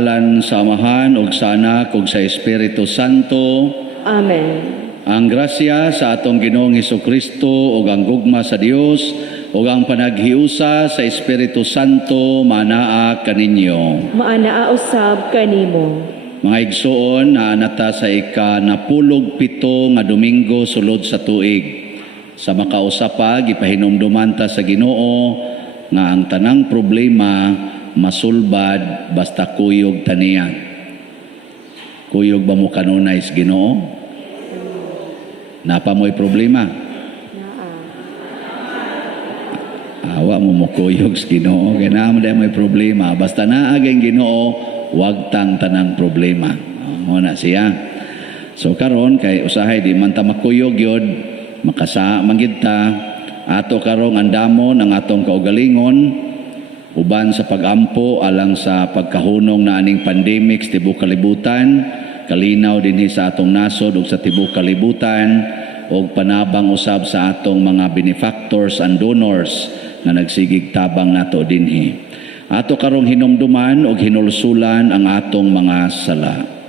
ngalan sa Amahan ug sa Anak ug sa Espiritu Santo. Amen. Ang grasya sa atong Ginoong Hesukristo ug ang gugma sa Dios ug ang panaghiusa sa Espiritu Santo manaa kaninyo. Maanaa usab kanimo. Mga igsoon, naanata sa ika-napulog pito nga Domingo sulod sa tuig. Sa makausapa, gipahinumduman ta sa Ginoo nga ang tanang problema masulbad basta kuyog taniya. Kuyog ba mo kanunay sa Ginoo? Napa mo'y problema? Awa mo kuyog sa Ginoo. Kaya naman dahil may problema. Basta naaging Ginoo, wag tang tanang problema. Muna siya. So karon kay usahay di man ta makuyog yod, makasa manggid ta ato karong andamon ang atong kaugalingon uban sa pagampo alang sa pagkahunong na aning pandemic sa tibuok kalibutan, kalinaw dinhi sa atong nasod ug sa tibuok kalibutan ug panabang usab sa atong mga benefactors and donors nga nagsigig tabang nato dinhi. Ato karong hinumduman ug hinulsulan ang atong mga sala.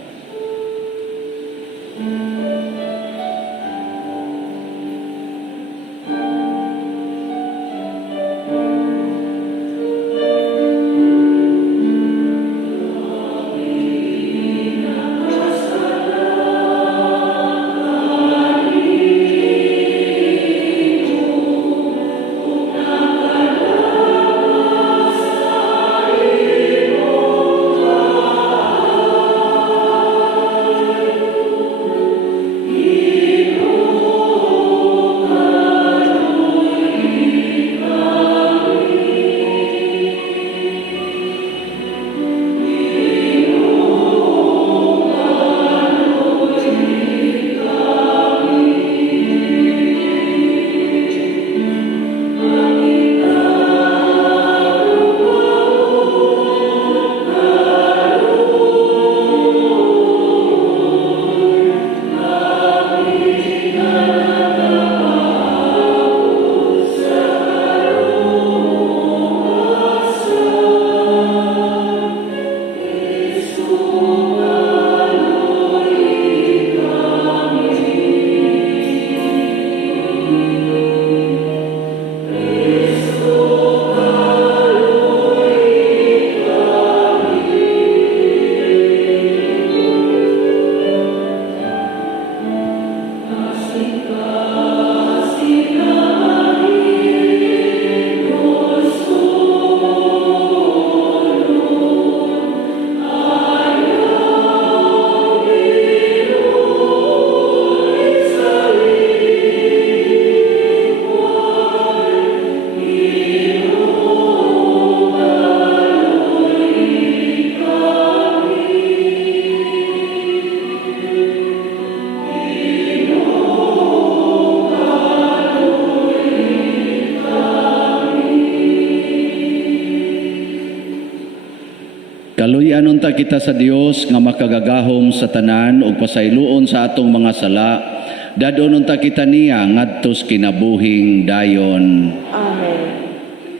Kaluyan unta kita sa Dios nga makagagahom sa tanan ug pasayloon sa atong mga sala. Dadon unta kita niya ngadtos kinabuhing dayon. Amen.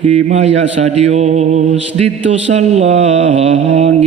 Himaya sa Dios didto sa langit.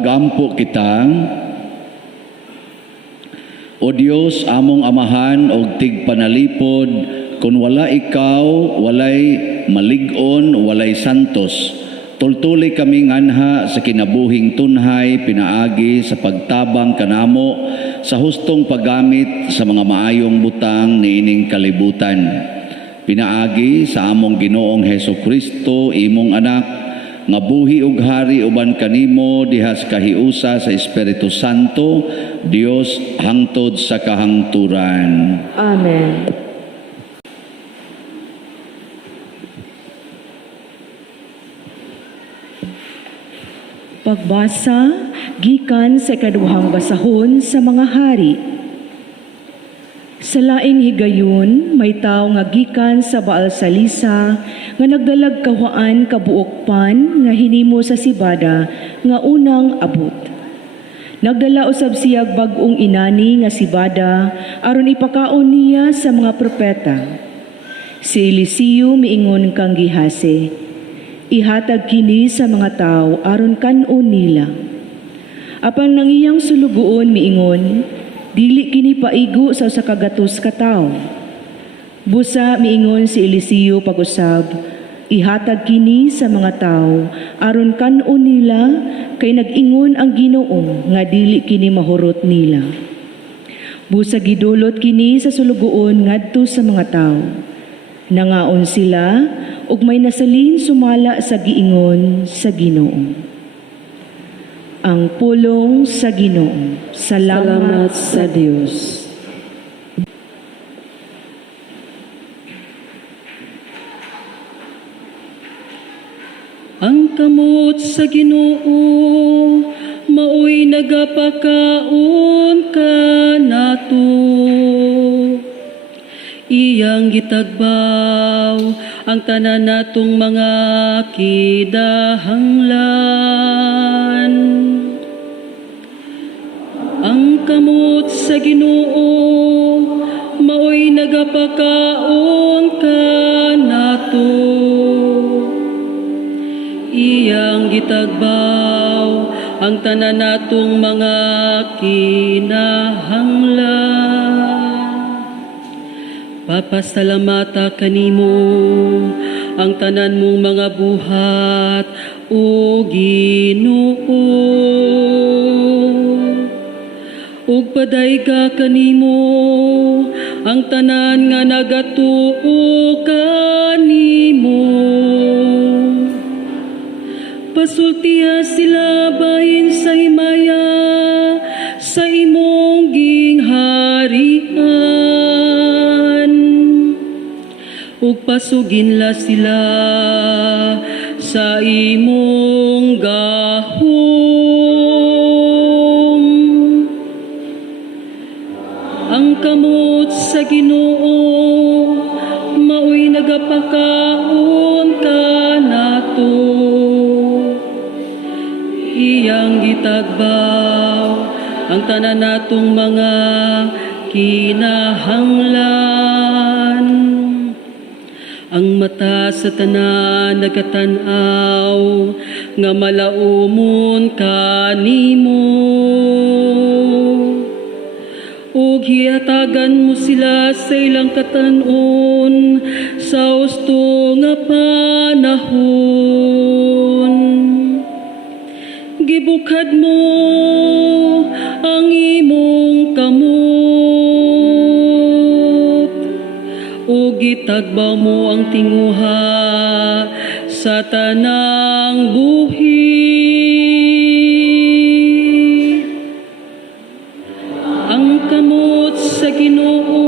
magampo kita. O Dios, among amahan og tigpanalipod, kung wala ikaw, walay malig-on, walay santos. Tultuli kami nganha sa kinabuhing tunhay, pinaagi sa pagtabang kanamo, sa hustong paggamit sa mga maayong butang niining kalibutan. Pinaagi sa among Ginoong Hesukristo, imong anak, nga buhi ug hari uban kanimo diha sa kahiusa sa Espiritu Santo, Dios hangtod sa kahangturan. Amen. Pagbasa gikan sa ikaduhang basahon sa mga hari. Sa laing higayon, may tao nga gikan sa Baalsalisa nga nagdalag kawaan kabuok pan nga hinimo sa sibada nga unang abot. Nagdala usab siya bag-ong inani nga sibada aron ipakaon niya sa mga propeta. Si Eliseo miingon kang gihase, ihatag kini sa mga tao aron kanon nila. Apang nang iyang sulugoon miingon, dili kini paigo sa usa ka gatos ka tawo. Busa miingon si Eliseo pag-usab, ihatag kini sa mga tawo aron kanon nila kay nag-ingon ang Ginoo nga dili kini mahurot nila. Busa gidulot kini sa sulugoon ngadto sa mga tawo. Nangaon sila ug may nasalin sumala sa giingon sa Ginoo. Ang pulong sa Ginoo. Salamat sa Dios. Ang kamot sa Ginoo maoy nagapakaon ka nato. Iyang gitagbaw ang tanan natong mga kinahanglan. Ang kamot sa Ginoo maoy nagapakaon ka nato. Iyang gitagbaw ang tanan natong mga kinahanglan. Papasalamata kanimo ang tanan mong mga buhat o Ginoo. Ug padayga kanimo ang tanan nga nagatuo kanimo. Pasultiha sila bahin sa himaya sa imong gingharian. Ug pasuginla sila sa imong gahom. Ang kamot sa Ginoo maoy nagapakaon ka nato. Iyang gitagbaw ang tanan natong mga kinahanglan. Ang mata sa tanan nagatan-aw nga malaumon kanimo. Ug hiyatagan mo sila sa ilang katanon sa husto nga panahon. Gibukad mo ang imong kamot ug gitagbaw mo ang tinguha sa tanang buhi. Ang kamot sa Ginoo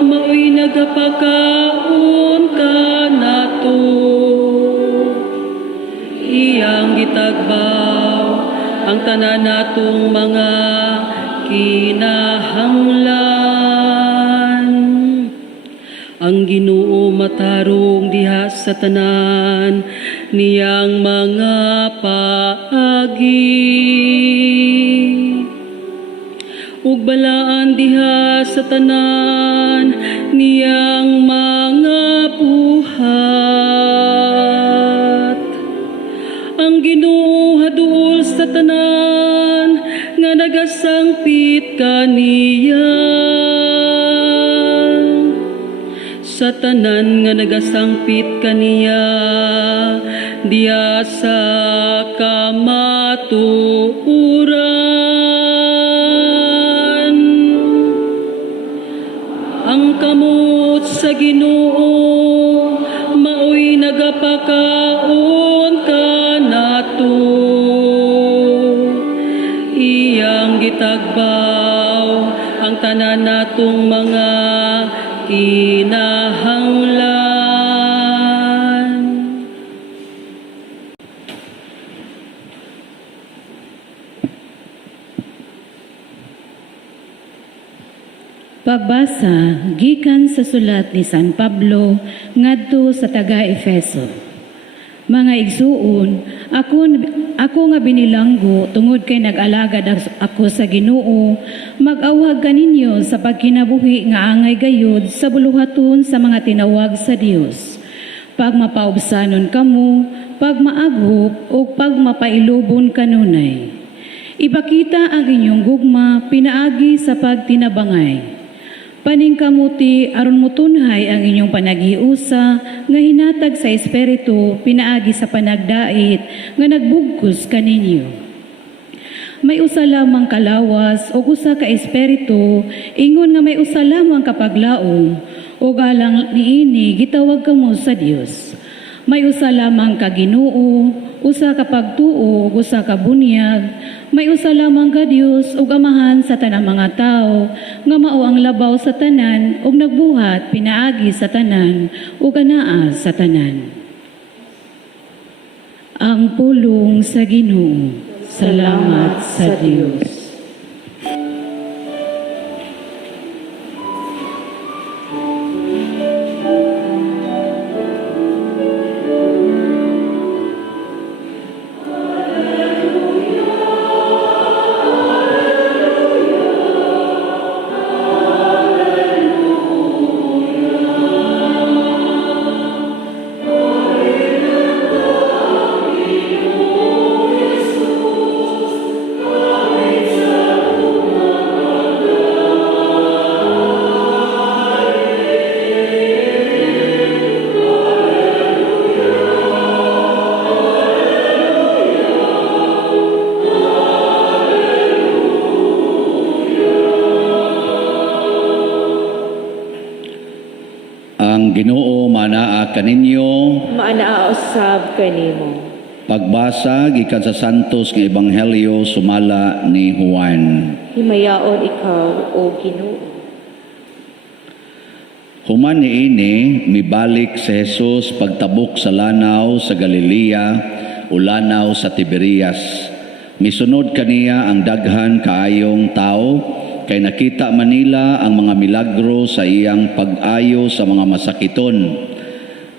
maoy nagapakaon ka nato. Iyang gitagbaw ang tanan natong mga kinahanglan. Ang Ginoo matarong diha sa tanan niyang mga paagi. Ug balaan diha sa tanan niyang mga buhat. Ang Ginoo haduol sa tanan tanan nga nagasangpit kaniya diha sa kamatuoran. Ang kamot sa Ginoo maoy nagapakaon kanato. Iyang gitagbaw ang tanan natong mga kinahanglan. Pagbasa gikan sa sulat ni San Pablo ngadto sa taga-Efeso. Mga igsuon, ako nga binilanggo tungod kay nag-alagad ako sa Ginoo, mag-awhag kaninyo sa pagkinabuhi nga angay gayud sa buluhaton sa mga tinawag sa Dios. Pag mapaubsanon kamo, pag maaghop o pag mapailubon kanunay. Ipakita ang inyong gugma pinaagi sa pagtinabangay. Paningkamuti aron motunhay ang inyong panagiusa nga hinatag sa espiritu pinaagi sa panagdait nga nagbugkos kaninyo. May usa lamang kalawas o usa ka espiritu ingon nga may usa lamang kapaglaom o galang niini gitawag kamo sa Dios. May usa lamang ka Ginoo, usa ka pagtuo, usa ka bunyag, may usa lamang ka Dios ug amahan sa tanang mga tao, nga mao ang labaw sa tanan ug nagbuhat pinaagi sa tanan ug anaa sa tanan. Ang pulong sa Ginoo. Salamat sa Dios. Ginoo manaa kaninyo. Maanaosab kanimo. Pagbasa gikan sa Santos nga Ebanghelyo sumala ni Juan. Himayaon ikaw o Ginoo. Human niini mibalik si Jesus pagtabok sa lanaw sa Galilea o lanaw sa Tiberias. Misunod kaniya ang daghan kaayong tao kay nakita Manila ang mga milagro sa iyang pag-ayo sa mga masakiton.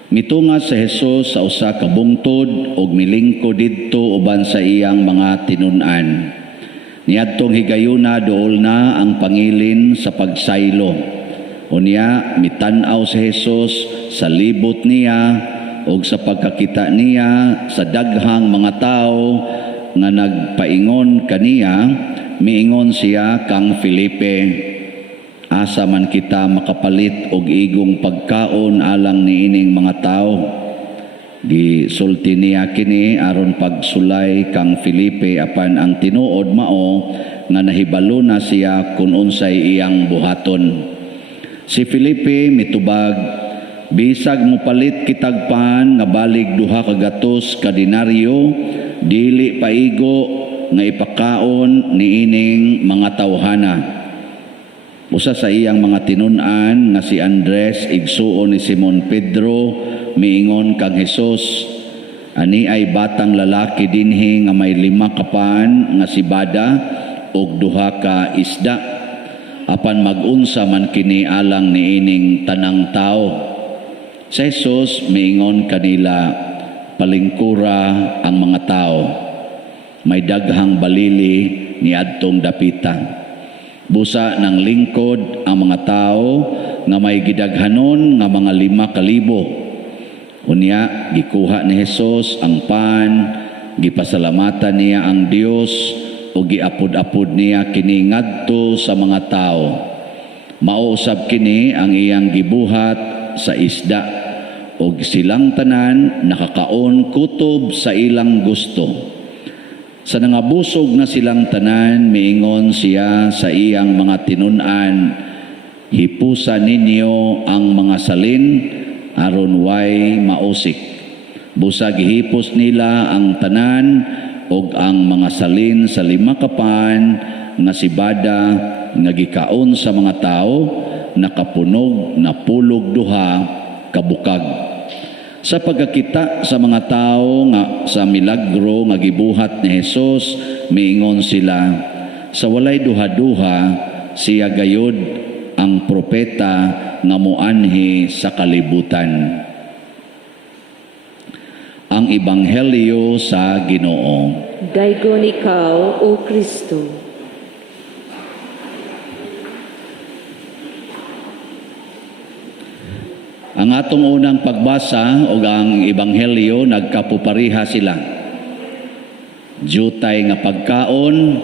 Mitunga sa Jesus sa usa ka bungtod ug milingkod didto uban sa iyang mga tinun-an. Niadtong higayuna dool na ang pangilin sa pagsaylo. Unya mitan-aw si Jesus sa libot niya ug sa pagkakita niya sa daghang mga tao nga nagpaingon kaniya, miingon siya kang Felipe, asa man kita makapalit og igong pagkaon alang niining mga tao. Gisulti niya kini aron pagsulay kang Felipe apan ang tinuod mao nga nahibalo na siya kun unsay iyang buhaton. Si Felipe mitubag, bisag mo palit kitag pan nga balig 200 ka denaryo, dili paigo nga ipakaon niining mga tawhana. Usa sa iyang mga tinun-an nga si Andres igsuon ni Simon Pedro miingon kang Jesus, ani ay batang lalaki dinhi nga may 5 kapan nga sibada ug 2 ka isda, apan mag-unsa man kini alang niining tanang tao. Si Jesus miingon kanila, palingkura ang mga tao. May daghang balili niadtong dapita. Busa ng lingkod ang mga tao nga may gidaghanon nga mga 5,000. Unya gikuha ni Jesus ang pan, gipasalamatan niya ang Dios ug giapod-apod niya kini ngadto sa mga tao. Mausab kini ang iyang gibuhat sa isda, og silang tanan nakakaon kutob sa ilang gusto. Sa nangabusog na silang tanan, miingon siya sa iyang mga tinun-an, hipusa ninyo ang mga salin aron way mausik. Busa gihipos nila ang tanan og ang mga salin sa 5 kapan nga sibada nga gikaon sa mga tao, nakapunog na pulog duha kabukag. Sa pagkakita sa mga tao nga sa milagro nga gibuhat ni Jesus, miingon sila, sa walay duha-duha siya gayud ang propeta nga moanhi sa kalibutan. Ang Ebanghelyo sa Ginoo. Daygon ikaw, O Kristo. Ang atong unang pagbasa o ang Ebanghelyo, nagkapupariha sila. Jutay nga pagkaon,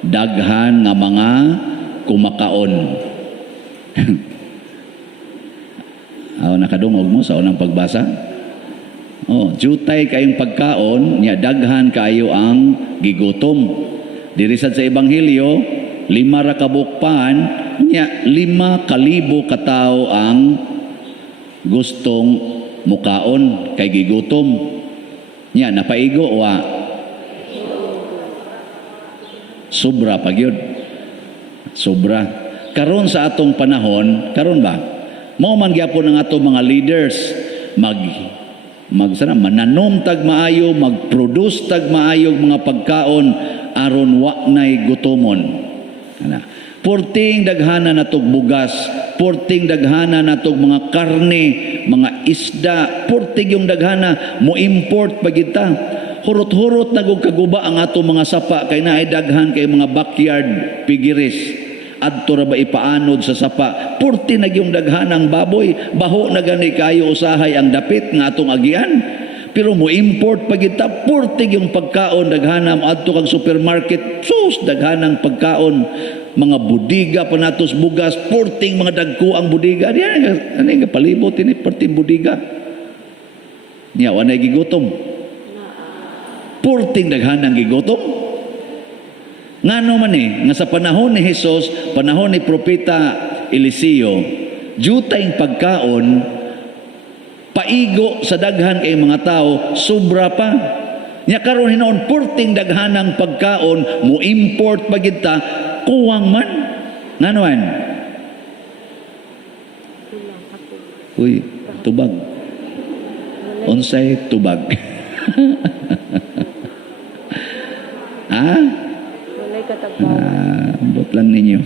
daghan nga mga kumakaon. Nakadungog mo sa unang pagbasa? Jutay kayong pagkaon, nya daghan kayo ang gigutom. Dirisad sa Ebanghelyo, 5 ra ka bukpan, nya 5,000 katao ang gustong mukaon kay gigutom. Nya napaigo wa sobra pa gyud. Sobra. Karon sa atong panahon, karon ba? Mao man gyapon ang atong mga leaders mananom tag maayo, mag-produce tag maayo mga pagkaon aron wa nay gutomon. Porting daghana natog bugas, porting daghana natog mga karne, mga isda, porting yung daghana mo import pagita. Hurot-hurot nagog kaguba ang ato mga sapa kay naay daghan kay mga backyard pigiris. Adto ra ba ipaanod sa sapa? Porti nagyong daghanang baboy, baho na gani kayo usahay ang dapit nga atong agian. Pero mo import pagita, porti yung pagkaon daghanam adto kag supermarket, sus daghanang pagkaon. Mga budiga panatos bugas, porting mga dagko ang budiga. Diyan ani nga palibot ini porting budiga. Nya wa nay gigutom. Porting daghanang gigutom. Ngano man nga sa panahon ni Jesus, panahon ni propeta Eliseo, jutay pagkaon paigo sa daghan kay mga tao, sobra pa. Nya karon hinoon porting daghanang pagkaon mo import pagita kuwang man. Nganoan? Uy, tubag. Unsay tubag? Ambot lang ninyo.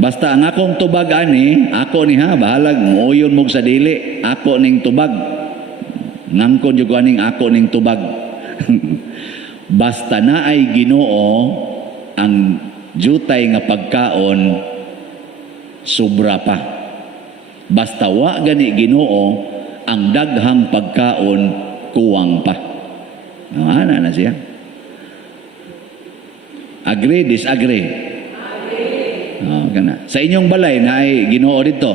Basta ang akong tubag ani, ako ni bahalag muuyon mo sa dili, ako ning tubag. Ngangkon yung aning ako ning tubag. Basta na ay Ginoo ang jutay nga pagkaon, sobra pa. Basta wa gani Ginoo ang daghang pagkaon, kuwang pa. Ana na siya. Agree, disagree? Kana. Sa inyong balay na ay Ginoo dito.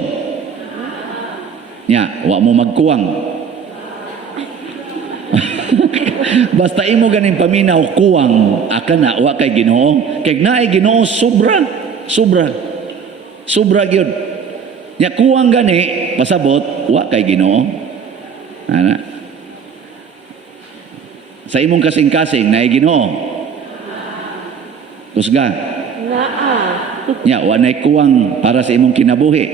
Nya, wa mo magkuwang. Basta imo ganing paminaw kuwang, aka na wa kay Ginoo. Kay naay Ginoo sobra, sobra. Sobra gyud. Nya kuwang gani pasabot wa kay Ginoo. Ana. Sa imong kasing-kasing naay Ginoo. Kusga. Nya wa nay kuwang para sa imong kinabuhi.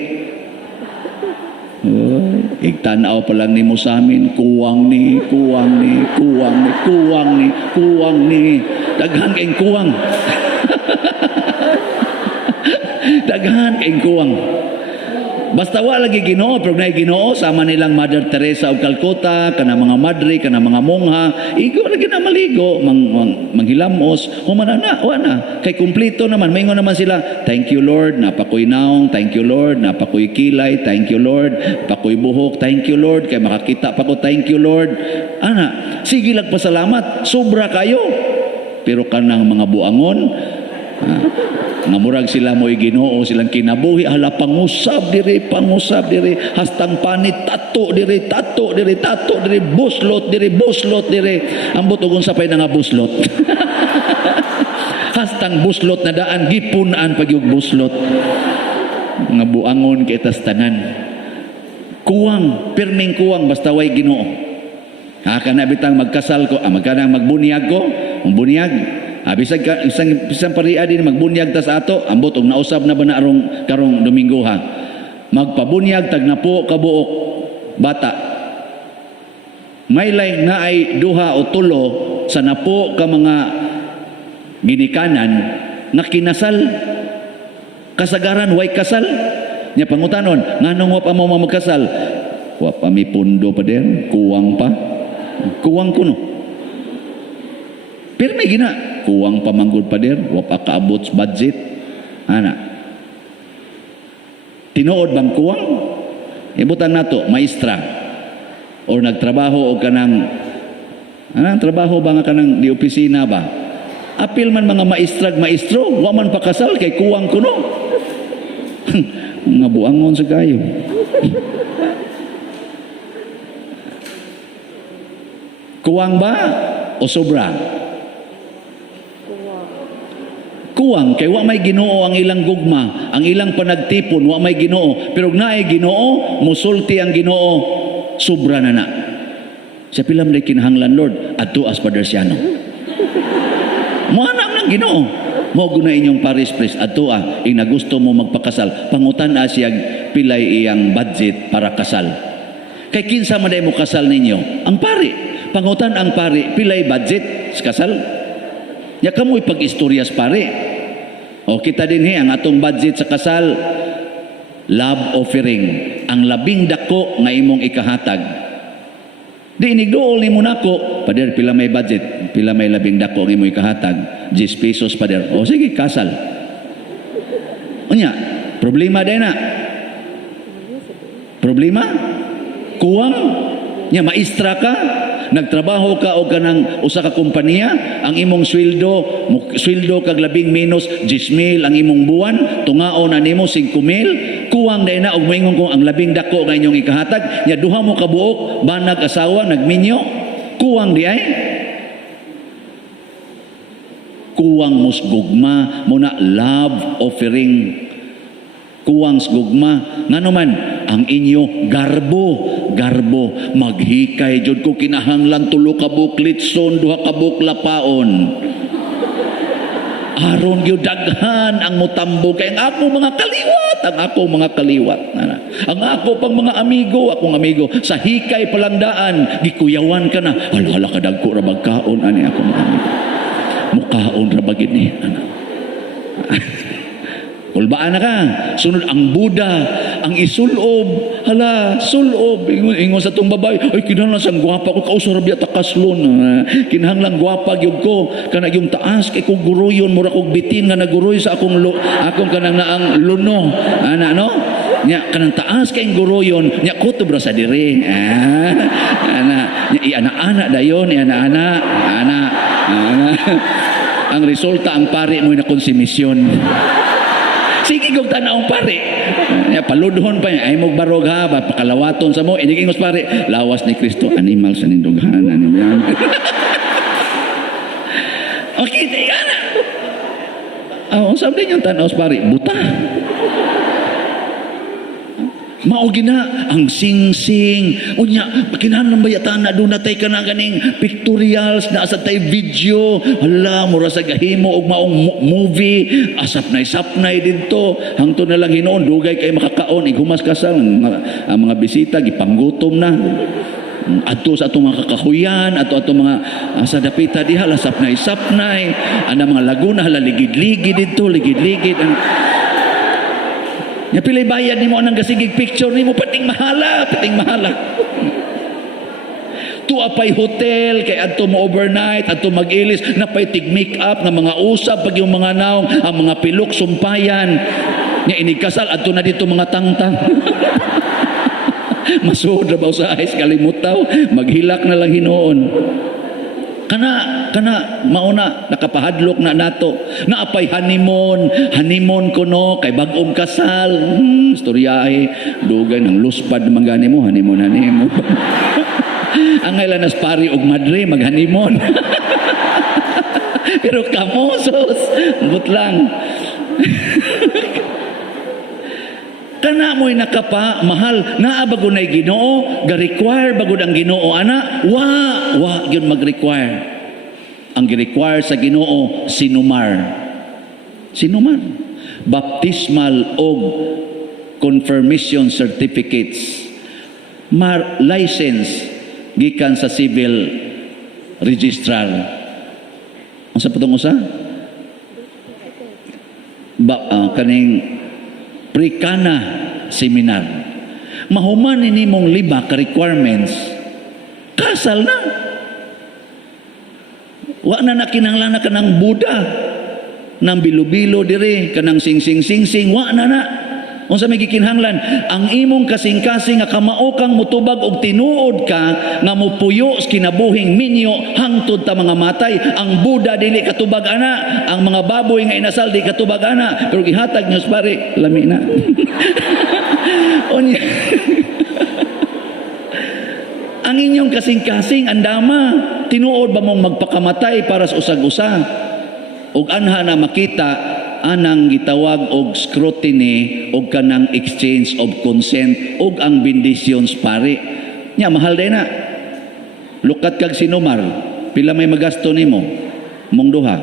Igtanaw pa lang nimo sa amin, kuwang ni. Daghan kayong kuwang. Daghan kayong kuwang. Basta wa lagi Ginoo, pero nay Ginoo sama nilang Mother Teresa of Calcutta, kana mga madre, kana mga mongha, igo lagi na maligo, manghilamos, humana na, wa na. Kay kumpleto naman, maingon naman sila, thank you Lord, napakoy naong, thank you Lord, napakoy kilay, thank you Lord, pakoy buhok, thank you Lord, kay makakita pa ko, thank you Lord. Ana, sige lang pasalamat, sobra kayo. Pero kanang mga buangon, Nga murag sila mo'y Ginoo, silang kinabuhi, hala pangusab diri, hastang panit, tato diri, buslot diri. Ambot ugon sa pay nga buslot. Hastang buslot na daan, gipunaan pag yung buslot. Nga buangon kay tas tanan. Kuwang, pirming kuwang, basta way Ginoo. Kana bitang magkasal ko, magkanang magbunyag ko, bunyag. Bisag isang pariya din magbunyag tas ato, ambot og nausab na ba na karong Domingo ha. Magpabunyag tag napo ka buok bata. May lay nga ay duha o tulo sa napo ka mga ginikanan nga kinasal. Kasagaran way kasal. Nya pangutanon, nganong wa pa mo magkasal? Wa pa mi pundo pa din, kuwang pa. Kuwang kuno. Pero may gina, kuwang pamanggod pa din, wa pa kaabot sa budget. Ana. Tinuod bang kuwang? Ibutan nato, maestra. O nagtrabaho o kanang, trabaho ba nga kanang di opisina ba? Apil man mga maestro, wa man pakasal kay kuwang kuno. Nga buangon sa kayo. Kuwang ba o sobra? Kuwang kay wa may Ginoo ang ilang gugma, ang ilang panagtipon wa may Ginoo, pero naay Ginoo musulti ang Ginoo, sobra na. Sa pilam na kinahanglan Lord adto as Father Siano. Mo anak ng Ginoo. Mo guna inyong paris please adto ing nagusto mo magpakasal, pangutan-a siya pilay iyang budget para kasal. Kay kinsa man day mo kasal ninyo? Ang pari. Pangutan ang pari, pilay budget sa kasal. Ya kamoy pag-istoryas pare. O kita din ang atong budget sa kasal, love offering, ang labing dako nga imong ikahatag. Di inigdool ni mo nako, pader pila may budget, pila may labing dako nga imong ikahatag, 10 pesos pader. O sige, kasal. Unya, problema din na. Problema? Kuwang? Nya maestra ka? Nagtrabaho ka o kanang usa ka kompanya, ang imong sweldo kag labing minus 10,000 ang imong buwan, tungaon na nimo 5,000, kuwang dai na og moingon ko ang labing dako nga inyong ikahatag, nya duha mo ka buok, banag asawa nagminyo, kuwang di ay? Kuwang musgugma mo na love offering. Kuwang sgugma ngano man ang inyo garbo maghikay jud ko kinahanglan tulo ka buklitson duha ka buklapaon aron gyud daghan ang mutambo kay ang ako mga kaliwat ang ako pang mga akong amigo sa hikay palandaan gikuyawan ka na hala ka dagko ra bagkaon ani ako mga amigo mukaon ra bagid ni ana. Kulbaan na ka. Sunod ang Buddha, ang isulob. Hala, sulob. Ingon sa itong babae, ay kinahanglan sang gwapa ko. Kausarab yata kaslon. Kinahanglan gwapa gyud ko. Kana yung taas, kay kong guruyon, mura kong bitin nga naguroy sa akong kanang naang luno. Ana, no? Nya, kanang taas kay guruyon, nya kutob ra sa dire. Ana, nya ana-ana dayon, ana-ana. Ang resulta, ang pari mo na konsumisyon. Sige kong tanaong pare. Paludhon pa niya. Ay mong barog ha. Pakalawaton sa mo. Inigingos pare. Lawas ni Kristo. Animal sa nindughan. Okay, tayo na. Sabi niyo tanaos pare. Buta. Maugi na ang sing-sing. Unya, kinahanglan bayatan na doon natay ka na ganing pictorials na asa tay video. Hala, mura sa gahimo og maong movie. Asapnay dito. Hangtod na lang hinoon, dugay kay makakaon. Igumas kasal. Ang mga bisita, gipanggutom na. Ato sa atong mga kakahuyan, ato mga sa dapita diha, sapnay. Ana mga laguna, hala ligid-ligid dito, ligid-ligid. Nya pilay bayad nimo anang gasigig picture nimo pating mahala. Tuapay hotel kay adto mo overnight, adto mag-ilis napay tig make up nga mga usab pag yung mga naong ang mga pilok sumpayan. Nya inigkasal adto na dito mga tangtang. Masuod ra ba sa ice kalimutaw, maghilak na lang hinoon. kana mauna nakapahadlok na nato. Naapay honeymoon kuno kay bag-ong kasal. Istoryahe dugay ng luspad mangani mo honeymoon. Ang ngayon nas pari og madre mag-honeymoon. Pero kamosos, butlang. Kana mo'y nakapa, mahal, naa bago na'y Ginoo, ga-require bago ang Ginoo, ana, wa, yun mag-require. Ang gi-require sa Ginoo, sinumar. Baptismal o confirmation certificates. License, gikan sa civil registrar. Ang sa patong usa? Kaning Precana seminar. Mahuman ini mong 5 ka requirements. Kasal na. Wa na kinahanglan na kanang Buddha nang bilo-bilo dire kanang sing-sing wa na. Unsa may gikinahanglan? Ang imong kasing-kasing nga kamao kang mutubag og tinuod ka nga mupuyo sa kinabuhing minyo hangtod ta mga matay. Ang Buddha dili katubag ana, ang mga baboy nga inasal di katubag ana. Pero gihatag niyo pare, lami na. Onya. Ang inyong kasing-kasing andama, tinuod ba mong magpakamatay para sa usag-usa? Ug anha na makita anang gitawag og scrutiny og kanang exchange of consent og ang benditions pare. Nya mahal day na. Lukat kag sinumar, pila may magasto nimo? Mong duha.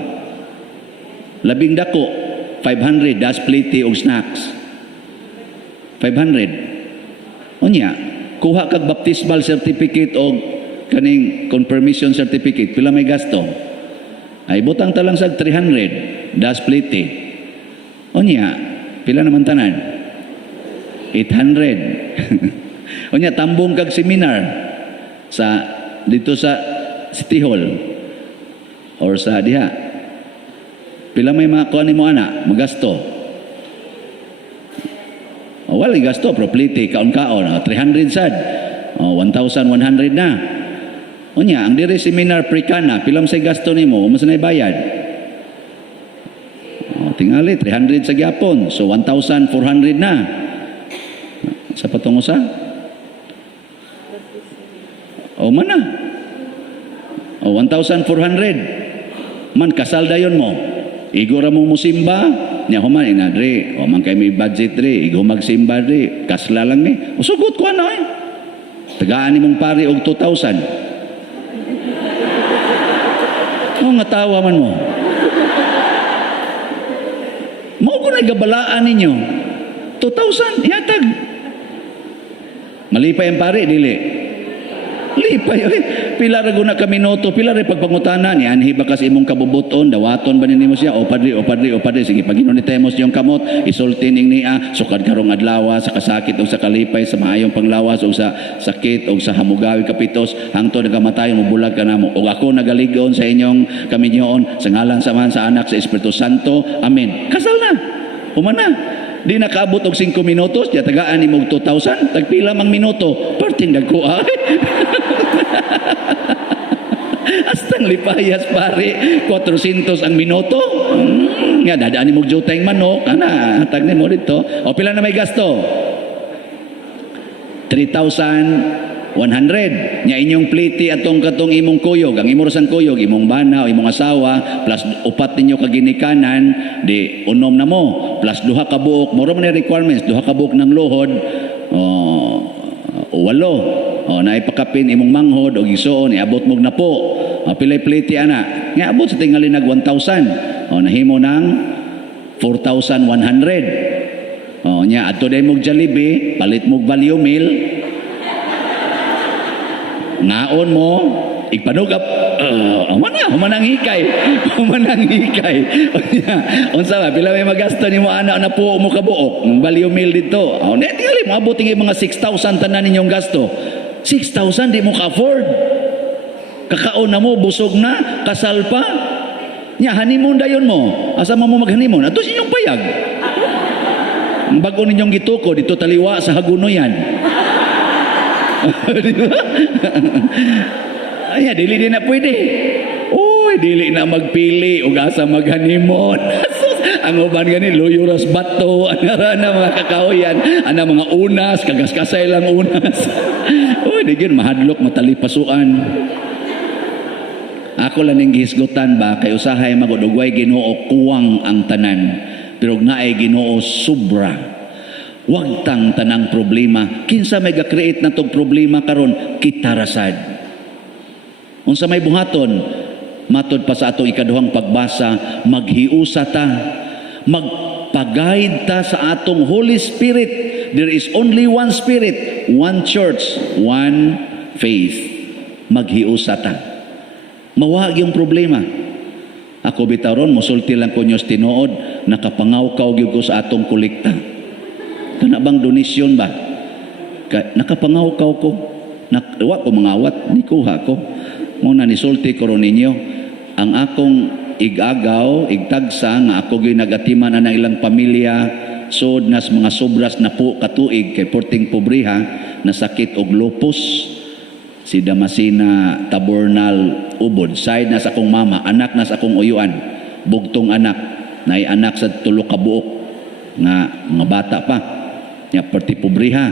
Labing dako 500 das plate og snacks. 500. Unya, kuha kag baptismal certificate og kaning confirmation certificate, pila may gasto? Ay butang talang sag 300 das plate. Onya, pila naman tanan? 800. Onya, tambong kag seminar dito sa City Hall or sa diha. Pila may mga kuha mo ana, magasto. Wala gasto, pero plite, kaon-kaon. 300 sad. 1,100 na. Onya, ang dire seminar Precana, pila may gasto nimo? Mas na bayad? Tingali, 300 sa gyapon. So, 1,400 na. Sa patong usa? O, man na. O, 1,400. Man, kasal dayon mo. Igora mo musimba. Nya, human, inadre. O, man kayo may budget, re. Igo magsimba, re. Kasla lang, eh. O, sugot ko, ano, eh. Tagaan ni mong pari og 2,000. O, nga tawa man mo. Mao ko na gabalaan ninyo. 2,000, ihatag. Malipay ang pare, dili. Lipay, pila ra guna ka minuto, pila ra pagpangutana ni anhi ba kasi imong kabubuton, dawaton ba nimo siya? O padre, sige paginunitemos yung kamot, isulti ning niya, sukad karong adlaw sa kasakit o sa kalipay, sa maayong panglawas o sa sakit o sa hamugawi kapitos, hangtod nagamatay mo bulag ka namo. O ako nagaligon sa inyong kaminyoon sa ngalan samahan sa anak sa Espiritu Santo. Amen. Kasal na. Humana. Di nakaabot og 5 minutos, diya tagaan ni mog 2,000, tagpila mang minuto, parting dagko ay. Astang lipayas pare, 400 ang minuto. Nga dadaan ni mog jutay manok, ana hatag nimo dito. O pila na may gasto? 3,100. Nya inyong pliti atong katong imong kuyog, ang imong sang kuyog, imong bana o imong asawa, plus upat ninyo kaginikanan, di unom na mo, plus duha ka buok, moro man requirements, duha ka buok ng luhod, walo. Naipakapin imong manghod o gisuon, iabot mog na po. Pilay pliti ana. Nga abot sa tingali nag 1,000. Nahimo ng 4,100. Nya adto day mog Jollibee, palit mog value meal. Ngaon mo, igpanugap, humanang hikay. Unsa ba, pila may magasto ni mo anak na po mo kabuok, value meal dito. Tingali mo, abot nga mga 6,000 tanan ninyong gasto. 6,000 di mo ka-afford. Kakaon na mo, busog na, kasal pa. Nya, honeymoon dayon mo. Asa mo mag-honeymoon? Ato sa inyong payag. Ang bago ninyong gituko, dito taliwa sa Hagunoyan. Di ba? Ay, dili din na pwede. dili na magpili ug asa maghanimon. Ang uban gani luyuras bato, anara na mga kakahuyan, ana mga unas, kagas-kasay lang unas. Uy, digin mahadlok matalipasuan. Ako lang ning gihisgutan ba kay usahay magudugway Ginoo kuwang ang tanan. Pero naay Ginoo sobra. Wag tang tanang problema. Kinsa may ga-create na tong problema karon kita rasad. Unsa may buhaton? Matod pa sa atong ikaduhang pagbasa, maghiusa ta, magpagaid ta sa atong Holy Spirit. There is only one Spirit, one church, one faith. Maghiusa ta. Mawag yung problema. Ako bitaron, musulti lang ko nyo tinuod, nakapangaw-kaw gyud ko sa atong kolekta. Kana bang donasyon ba? Nakapangaw-kaw ko. Wa ko mangawat, ni kuha ko. Muna nisulti ko ron ninyo. Ang akong igagaw, igtagsa, nga ako gyud nagatiman na ng ilang pamilya, sod nas mga sobras na po katuig kay porting pobriha, na sakit og lupus. Si Damasina Tabornal Ubod, side na sa akong mama, anak na sa akong uyuan, bugtong anak, naay anak sa tulo ka buok, nga mga bata pa, nga perti pobriha,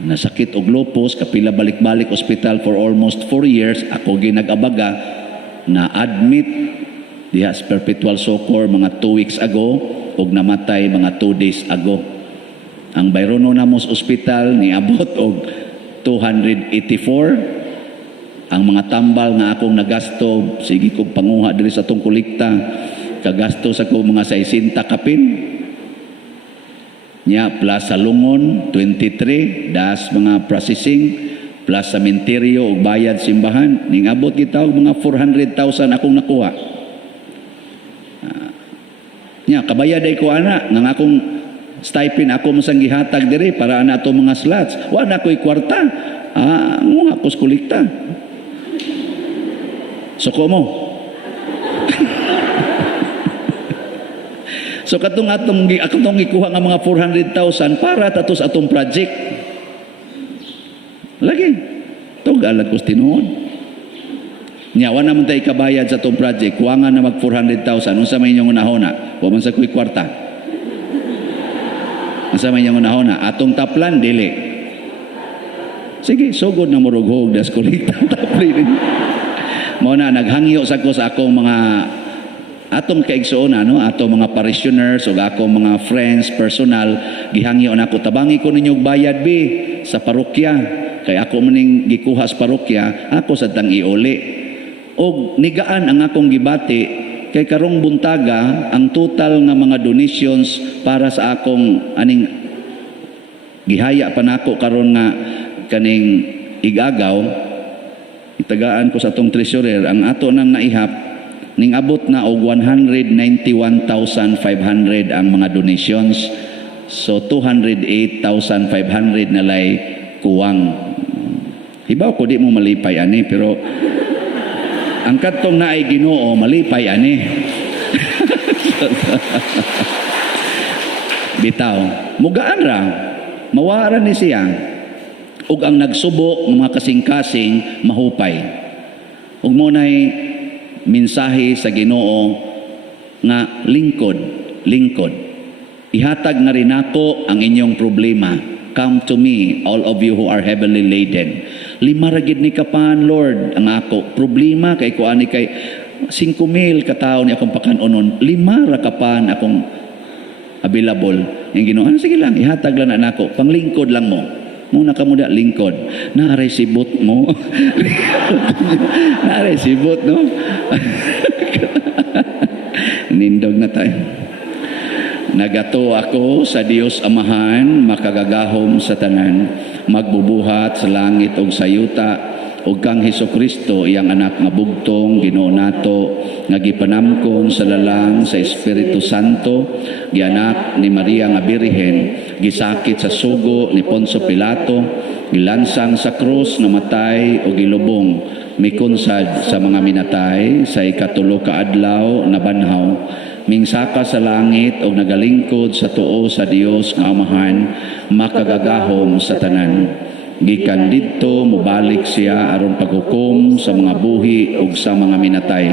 nasakit og lupus, kapila balik-balik ospital for almost 4 years, ako ginag-abaga, na admit diha sa perpetual succor mga 2 weeks ago, og namatay mga 2 days ago. Ang bayrono na mo sa ospital, niabot og 284. Ang mga tambal nga akong nagasto, sige kong panguha diri sa atong kolekta, kagasto sa ko mga 60 kapin. Nya plus sa lungon 23, das mga processing, plus sa menteryo ug bayad simbahan, ning abot kita og mga 400,000 akong nakuha. Nya kabayad ay ko ana nang akong stipend ako masang gihatag diri para ana ato mga slots. Wa na ko'y kwarta. Nga ko kolekta. Suko mo. So katong atong ikuha nga mga 400,000 para tatos atong project. Lagi. Tugalan ko tinuod. Nya wa naman tay kabayad sa atong project. Kuwangan na mag 400,000. Unsa may inyong unahona? Wa man sa ko'y kwarta. Unsa may inyong unahona? Atong taplan dili. Sige, sugod na murughog das kolekta tapli. Mao na naghangyo sa ko sa akong mga atong kaigsuon no, atong mga parishioners ug akong mga friends personal, gihangyo na ko tabangi ko ninyo bayad bi sa parokya kay ako maning gikuha sa parokya, ako sa tang iuli. Og nigaan ang akong gibati kay karong buntaga ang total nga mga donations para sa akong aning gihaya pa nako karon nga kaning igagaw, itagaan ko sa atong treasurer, ang ato nang naihap ning abot na og 191,500 ang mga donations. So 208,500 na lay kuwang. Hibaw ko di mo malipay ani, pero ang kadtong naay Ginoo malipay ani. Bitaw, mugaan ra, mawara ni siya. Ug ang nagsubo ng mga kasing-kasing mahupay. Ug mo nay mensahe sa Ginoo nga lingkod. Ihatag na rin ako ang inyong problema. Come to me, all of you who are heavily laden. 5 ragid ni kapan, Lord, ang ako problema kay kuani kay 5,000 katao ni akong pakanunon. 5 ra kapan akong available. Yung Ginoo, sige lang, ihatag lang na ako. Panglingkod lang mo. Muna ka muna lingkod. Naaray sibot mo. Naaray sibot, no? Nindog na tayo. Nagato ako sa Dios Amahan, makagagahom sa tanan, magbubuhat sa langit o sa yuta, o kang Hesukristo, iyang anak nga bugtong, Ginoo nato, nga gipanamkon sa lalang sa Espiritu Santo, gianak ni Maria nga Birhen, gisakit sa sugo ni Poncio Pilato, gilansang sa krus, namatay o gilubong, mikunsad sa mga minatay, sa ikatulo ka adlaw na banhaw, mingsaka sa langit o nagalingkod sa tuo sa Dios nga Amahan, makagagahom sa tanan. Gikan didto mobalik siya aron paghukom sa mga buhi ug sa mga minatay.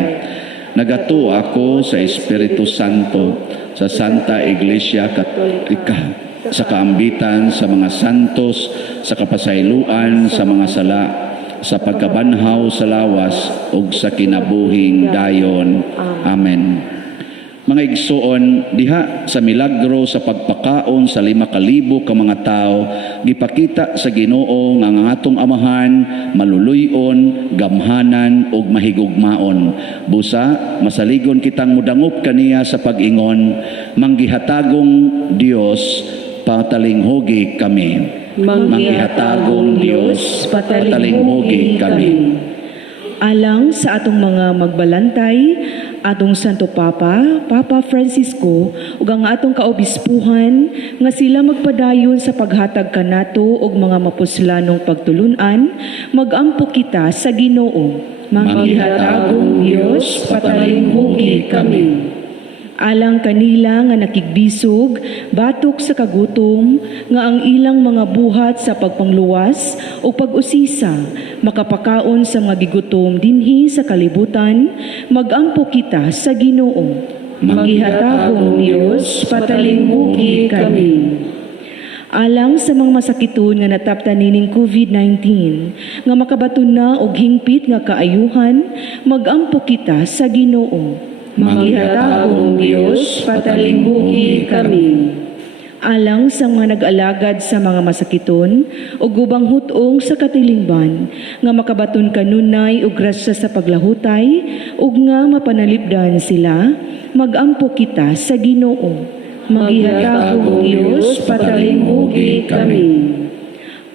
Nagato ako sa Espiritu Santo, sa Santa Iglesia Katolika, sa kaambitan sa mga santos, sa kapasayloan sa mga sala, sa pagkabanhaw sa lawas ug sa kinabuhing dayon. Amen. Mga igsoon, diha sa milagro sa pagpakaon sa 5,000 ka mga tao, gipakita sa Ginoo nga ang atong amahan maluluyon, gamhanan ug mahigugmaon. Busa masaligon kitang mudangop kaniya sa pag-ingon, manggihatagong Dios patalinghogi kami. Manggihatagong Dios patalinghogi kami. Alang sa atong mga magbalantay, atong Santo Papa, Papa Francisco, ug ang atong kaobispuhan, nga sila magpadayon sa paghatag kanato og mga mapuslanong pagtulunan, magampo kita sa Ginoo. Manggihatagong Dios, patalinghogi kami. Alang kanila nga nakigbisog, batok sa kagutom, nga ang ilang mga buhat sa pagpangluwas o pag-usisa, makapakaon sa mga gigutom dinhi sa kalibutan, magampo kita sa Ginoo. Manggihatagong Dios, patalinghogi kami. Alang sa mga masakiton nga nataptan nining COVID-19, nga makabaton na og hingpit nga kaayuhan, magampo kita sa Ginoo. Manggihatagong Dios, patalinghogi kami. Alang sa mga nag-alagad sa mga masakiton o gubang hutong sa katilingban, nga makabaton kanunay o grasya sa paglahutay ug nga mapanalipdan sila, magampo kita sa Ginoo. Manggihatagong Dios, patalinghogi kami.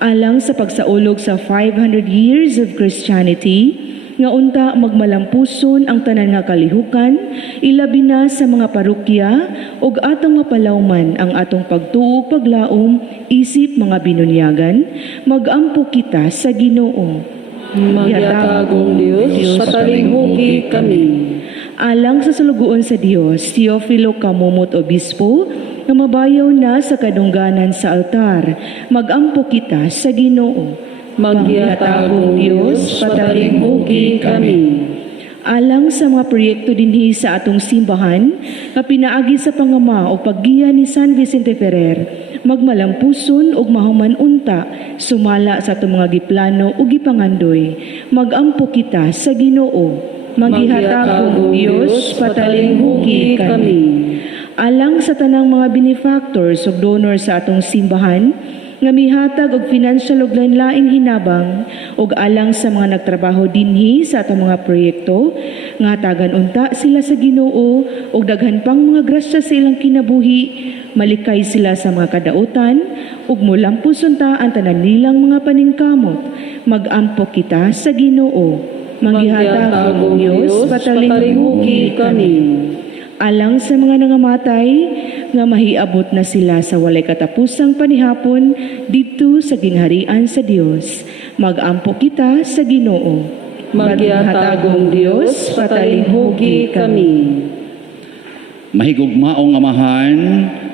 Alang sa pagsaulog sa 500 years of Christianity, nga unta magmalampuson ang tanan nga kalihukan, ilabi na sa mga parokya ug atong mapalawman ang atong pagtuo paglaom isip mga binunyagan, magampo kita sa Ginoo. Manggihatagong Dios, patalinghogi kami. Alang sa sulugoon sa Dios, Teofilo Kamumot Obispo, nga mabayaw na sa kadungganan sa altar, magampo kita sa Ginoo. Manggihatagong Dios, patalinghogi kami. Alang sa mga proyekto dinhi sa atong simbahan, nga pinaagi sa pangama o paggiya ni San Vicente Ferrer, magmalampuson ug mahuman unta, sumala sa atong mga giplano ug gipangandoy, magampo kita sa Ginoo. Manggihatagong Dios, patalinghogi kami. Alang sa tanang mga benefactors ug donor sa atong simbahan, nga mihatag og financial ug lain-laing hinabang ug alang sa mga nagtrabaho dinhi sa atong mga proyekto, nga tagan unta sila sa Ginoo ug daghan pang mga grasya sa ilang kinabuhi, malikay sila sa mga kadautan ug mulampos unta ang tanan nilang mga paningkamot, magampo kita sa Ginoo. Manggihatagong Dios, patalinghogi kami. Alang sa mga nangamatay, nga mahiabot na sila sa walay katapusang panihapon didto sa gingharian sa Dios. Magampo kita sa Ginoo. Manggihatagong Dios, patalinghogi kami. Mahigugmaong amahan,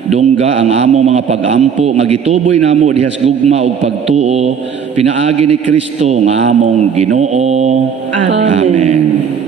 dungga ang among mga pag-ampo nga gituboy namo dihas gugma ug pagtuo, pinaagi ni Kristo nga among Ginoo. Amen.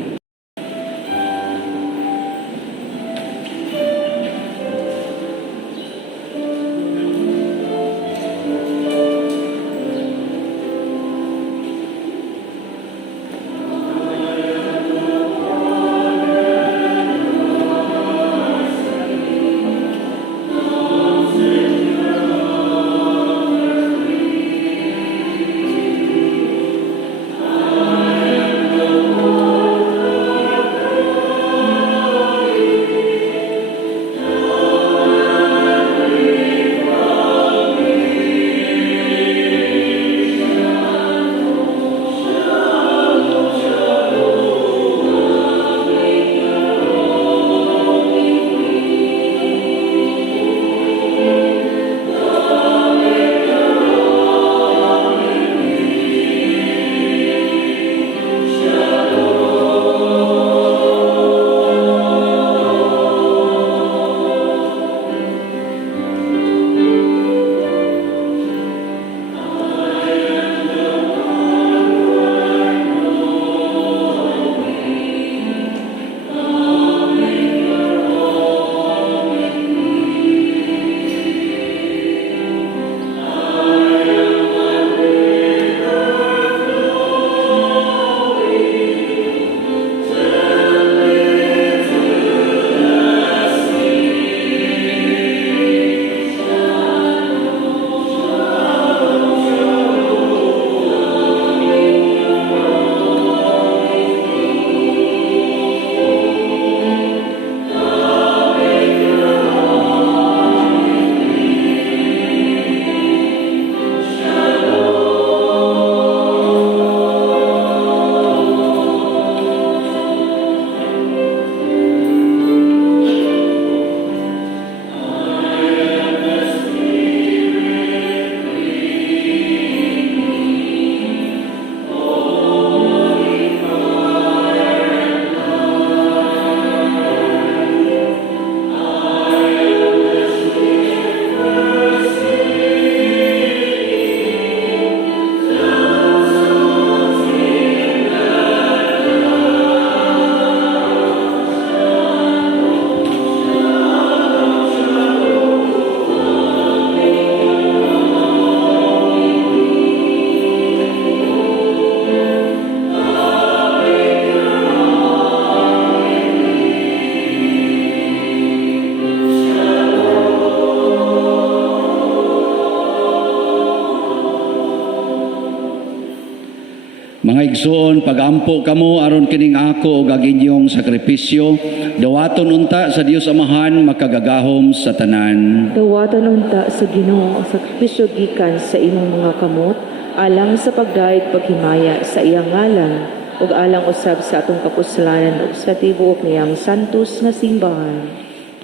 Mga igsoon, pagampo kamo aron kining ako ug ang inyong sakripisyo, dawaton unta sa Dios Amahan makagagahom sa tanan. Dawatan unta sa Ginoo ang sakripisyo gikan sa imong mga kamot, alang sa pagdaig paghimaya sa iyang ngalan, ug alang usab sa atong kapuslanan ug sa tibuok niyang santos nga simbahan.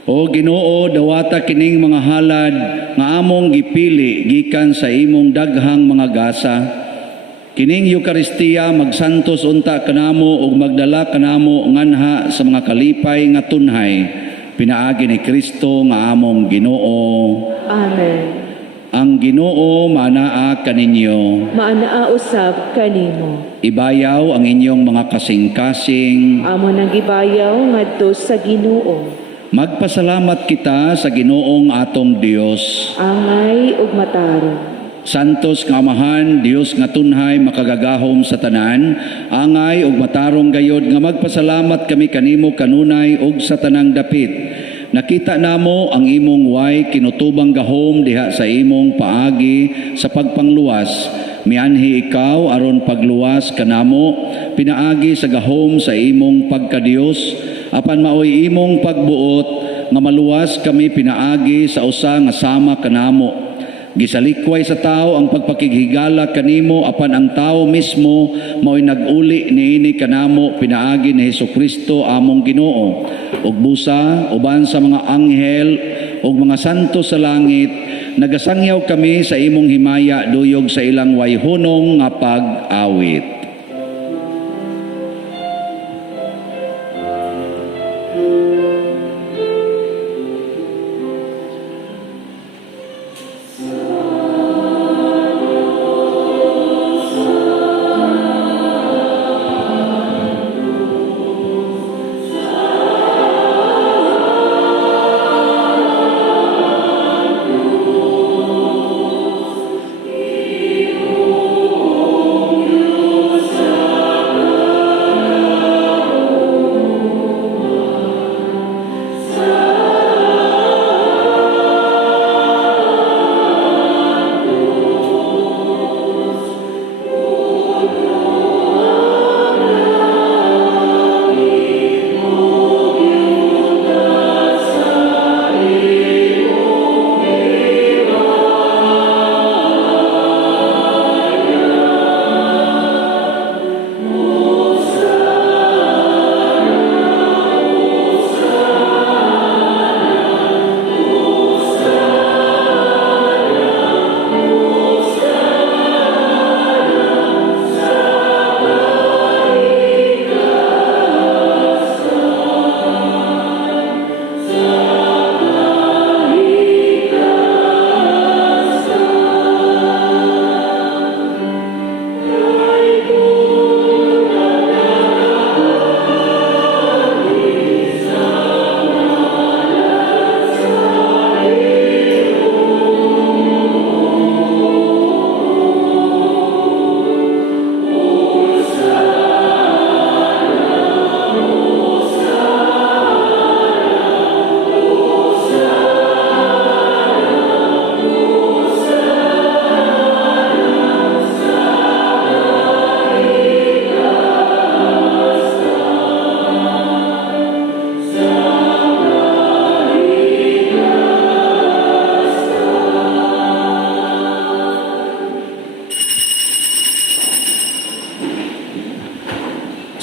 O Ginoo, dawata kining mga halad nga among gipili gikan sa imong daghang mga gasa. Kining Eucharistia magsantos unta kanamo ug magdala kanamo nganha sa mga kalipay nga tunhay pinaagi ni Kristo nga among Ginoo. Amen. Ang Ginoo manaa kaninyo. Maanaa usab kanimo. Ibayaw ang inyong mga kasing-kasing. Amo nang gibayaw ngadto sa Ginoo. Magpasalamat kita sa Ginoong atong Dios. Angay ug matarong. Santos nga Amahan, Dios nga tunhay makagagahom sa tanan, angay ug matarong gayod nga magpasalamat kami kanimo kanunay ug sa tanang dapit. Nakita namo ang imong way kinutubang gahom diha sa imong paagi sa pagpangluwas. Mianhi ikaw aron pagluwas kanamo pinaagi sa gahom sa imong pagkadios, apan maoy imong pagbuot nga maluwas kami pinaagi sa usa nga sama kanamo. Gisalikway sa tao ang pagpakighigala kanimo, apan ang tao mismo mao'y nag-uli niini kanamo pinaagi ni Hesukristo among Ginoo. Ug busa uban sa mga anghel ug mga santo sa langit, nagasangyaw kami sa imong himaya duyog sa ilang wayhunong nga pag-awit.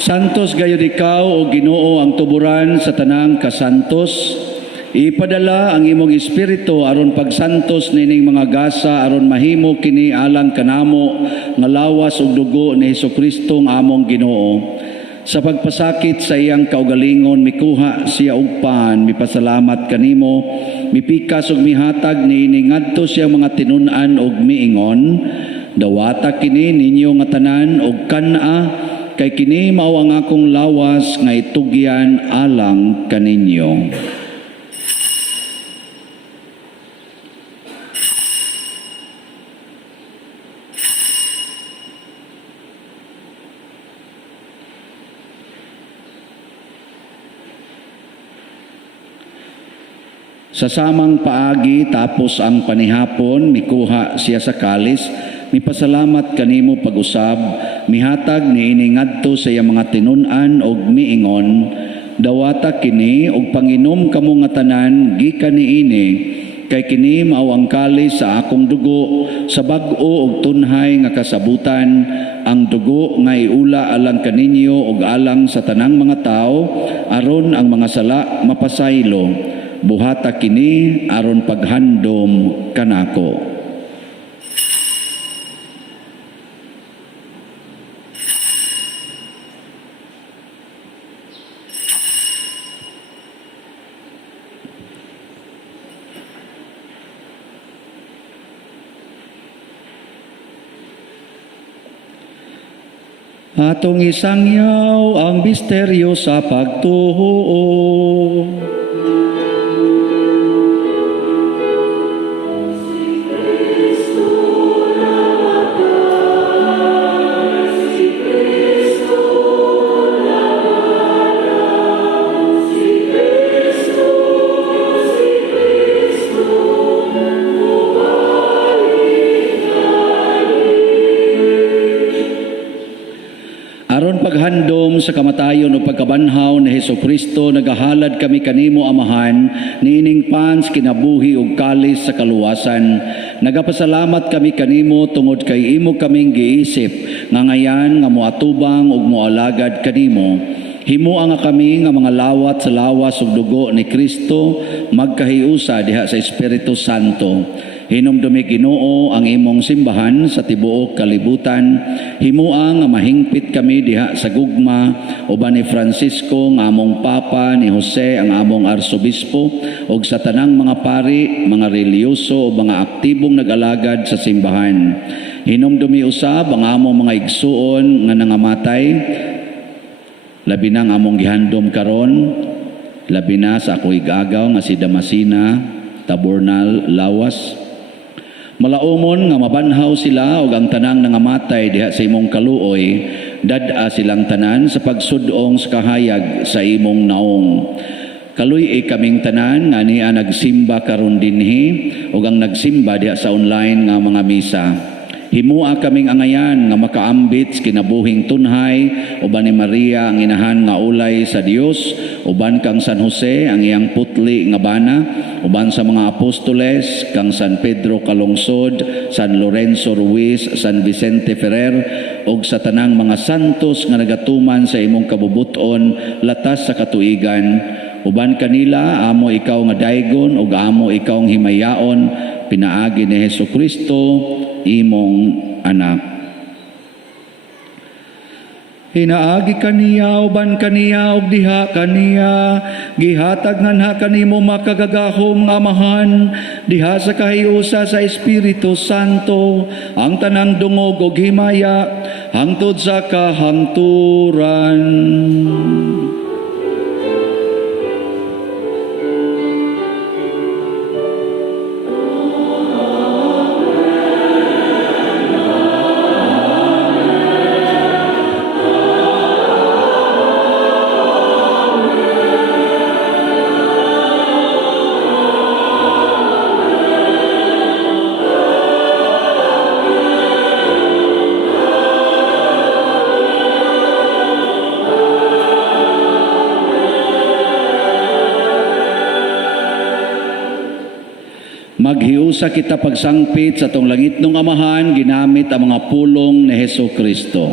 Santos gayud ikaw o Ginoo ang tuburan sa tanang kasantos. Ipadala ang imong espiritu aron pagsantos nining mga gasa aron mahimo kini alang kanamo nga lawas ug dugo ni Hesukristo nga among Ginoo. Sa pagpasakit sa iyang kaugalingon mikuha siya og pan, mipasalamat kanimo, mipikas ug mihatag niini ngadto siya mga tinun-an ug miingon. Dawata kini ninyo nga tanan og kana kay kini mao ang akong lawas nga itugyan alang kaninyo. Sa samang paagi tapos ang panihapon, mikuha siya sa kalis, mipasalamat kanimo pag-usab, mihatag niini ngadto sa iyang mga tinun-an og miingon, dawata kini og panginom kamo nga tanan gikan niini, kay kini mao ang kalis sa akong dugo sa bag-o ug tunhay nga kasabutan, ang dugo nga iula alang kaninyo ug alang sa tanang mga tao aron ang mga sala mapasaylo. Buhata kini aron paghandom kanako. Atong isangyaw ang misteryo sa pagtuo. Aron paghandom sa kamatayon o pagkabanhaw ni Hesukristo, nagahalad kami kanimo Amahan, niining pans kinabuhi ug kalis sa kaluwasan. Nagapasalamat kami kanimo tungod kay imo kaming giisip, nga ngayan nga moatubang ug moalagad kanimo. Himua nga kami nga mga lawat sa lawas ug dugo ni Kristo, magkahiusa diha sa Espiritu Santo. Hinumdumi Ginoo ang imong simbahan sa tibuok kalibutan. Himua nga mahingpit kami diha sa gugma uban ni Francisco nga among Papa, ni Jose ang among Arsobispo ug sa tanang mga pari, mga reliyoso o mga aktibong nag-alagad sa simbahan. Hinumdumi usab ang among mga igsuon nga nangamatay, labi na ang among gihandom karon, labi na sa ako igagaw nga si Damasina Tabornal Lawas. Malaumon nga mabanhaw sila ug ang tanang nangamatay diha sa imong kaluoy, dad-a silang tanan sa pagsudong sa kahayag sa imong naong. Kaluy kaming tanan nga niya nagsimba karon dinhi ug ang nagsimba diha sa online nga mga misa. Himua kaming angayan nga makaambit kinabuhing tunhay uban ni Maria ang inahan nga ulay sa Dios, uban kang San Jose ang iyang putli nga bana, uban sa mga apostoles kang San Pedro Calungsod, San Lorenzo Ruiz, San Vicente Ferrer ug sa tanang mga santos nga nagatuman sa imong kabubuton latas sa katuigan. Uban kanila amo ikaw nga daygon ug amo ikaw ang himayaon, pinaagi ni Hesukristo imong anak. Hinaagi kaniya uban kaniya ug diha kaniya, gihatag nganha kanimo makagagahom nga Amahan, diha sa kahiusa sa Espiritu Santo, ang tanang dungog ug himaya hangtod sa kahangturan. Maghiusa kita pagsangpit sa tong langit ng Amahan ginamit ang mga pulong ni Hesukristo.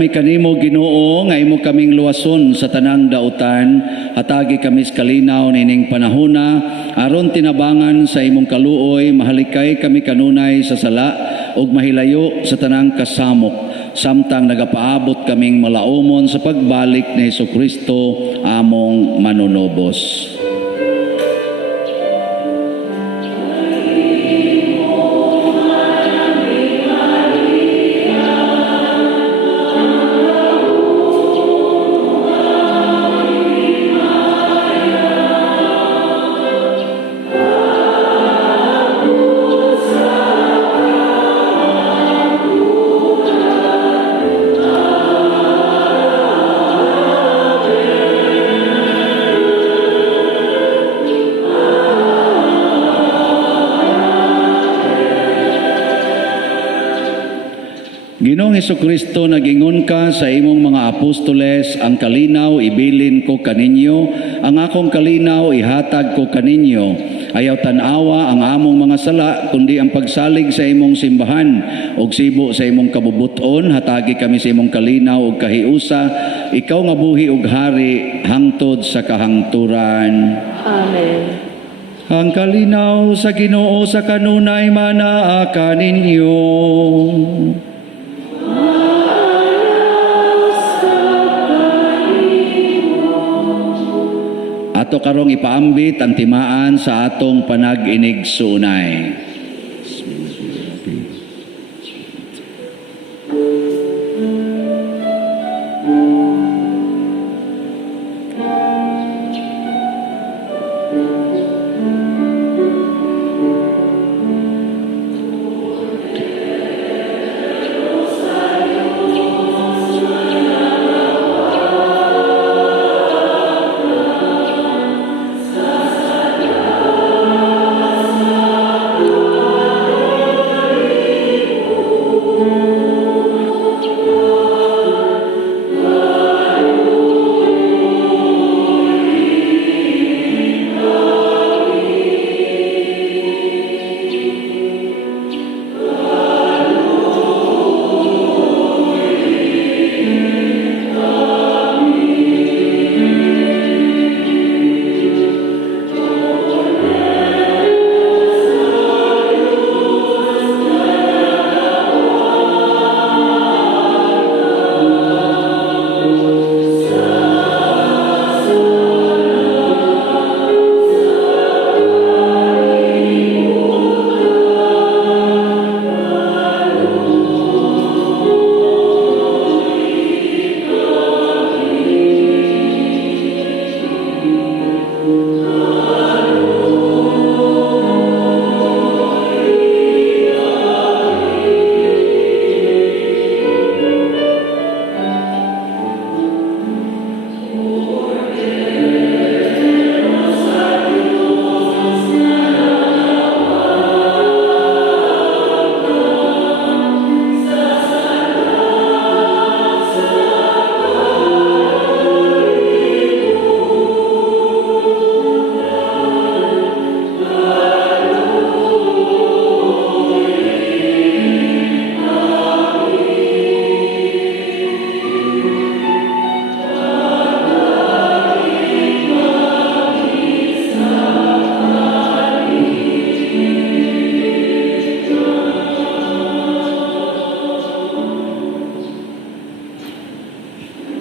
kami kanimo Ginoo nga imo kaming luwason sa tanang dautan, hatagi kami sa kalinaw nining panahona aron tinabangan sa imong kaluoy, mahalikay kami kanunay sa sala ug mahilayo sa tanang kasamok, samtang nagapaabot kaming malaumon sa pagbalik ni Hesukristo among manunobos. Ginoong Hesukristo, nagingon ka sa imong mga apostoles, ang kalinaw ibilin ko kaninyo, ang akong kalinaw ihatag ko kaninyo. Ayaw tanawa ang among mga sala, kundi ang pagsalig sa imong simbahan, og sibo sa imong kabubuton, hatagi kami sa imong kalinaw ug kahiusa, ikaw nga buhi ug hari, hangtod sa kahangturan. Amen. Ang kalinaw sa Ginoo sa kanunay manaa kaninyo. Ato karong ipaambit ang timaan sa atong panag-inigsuunay.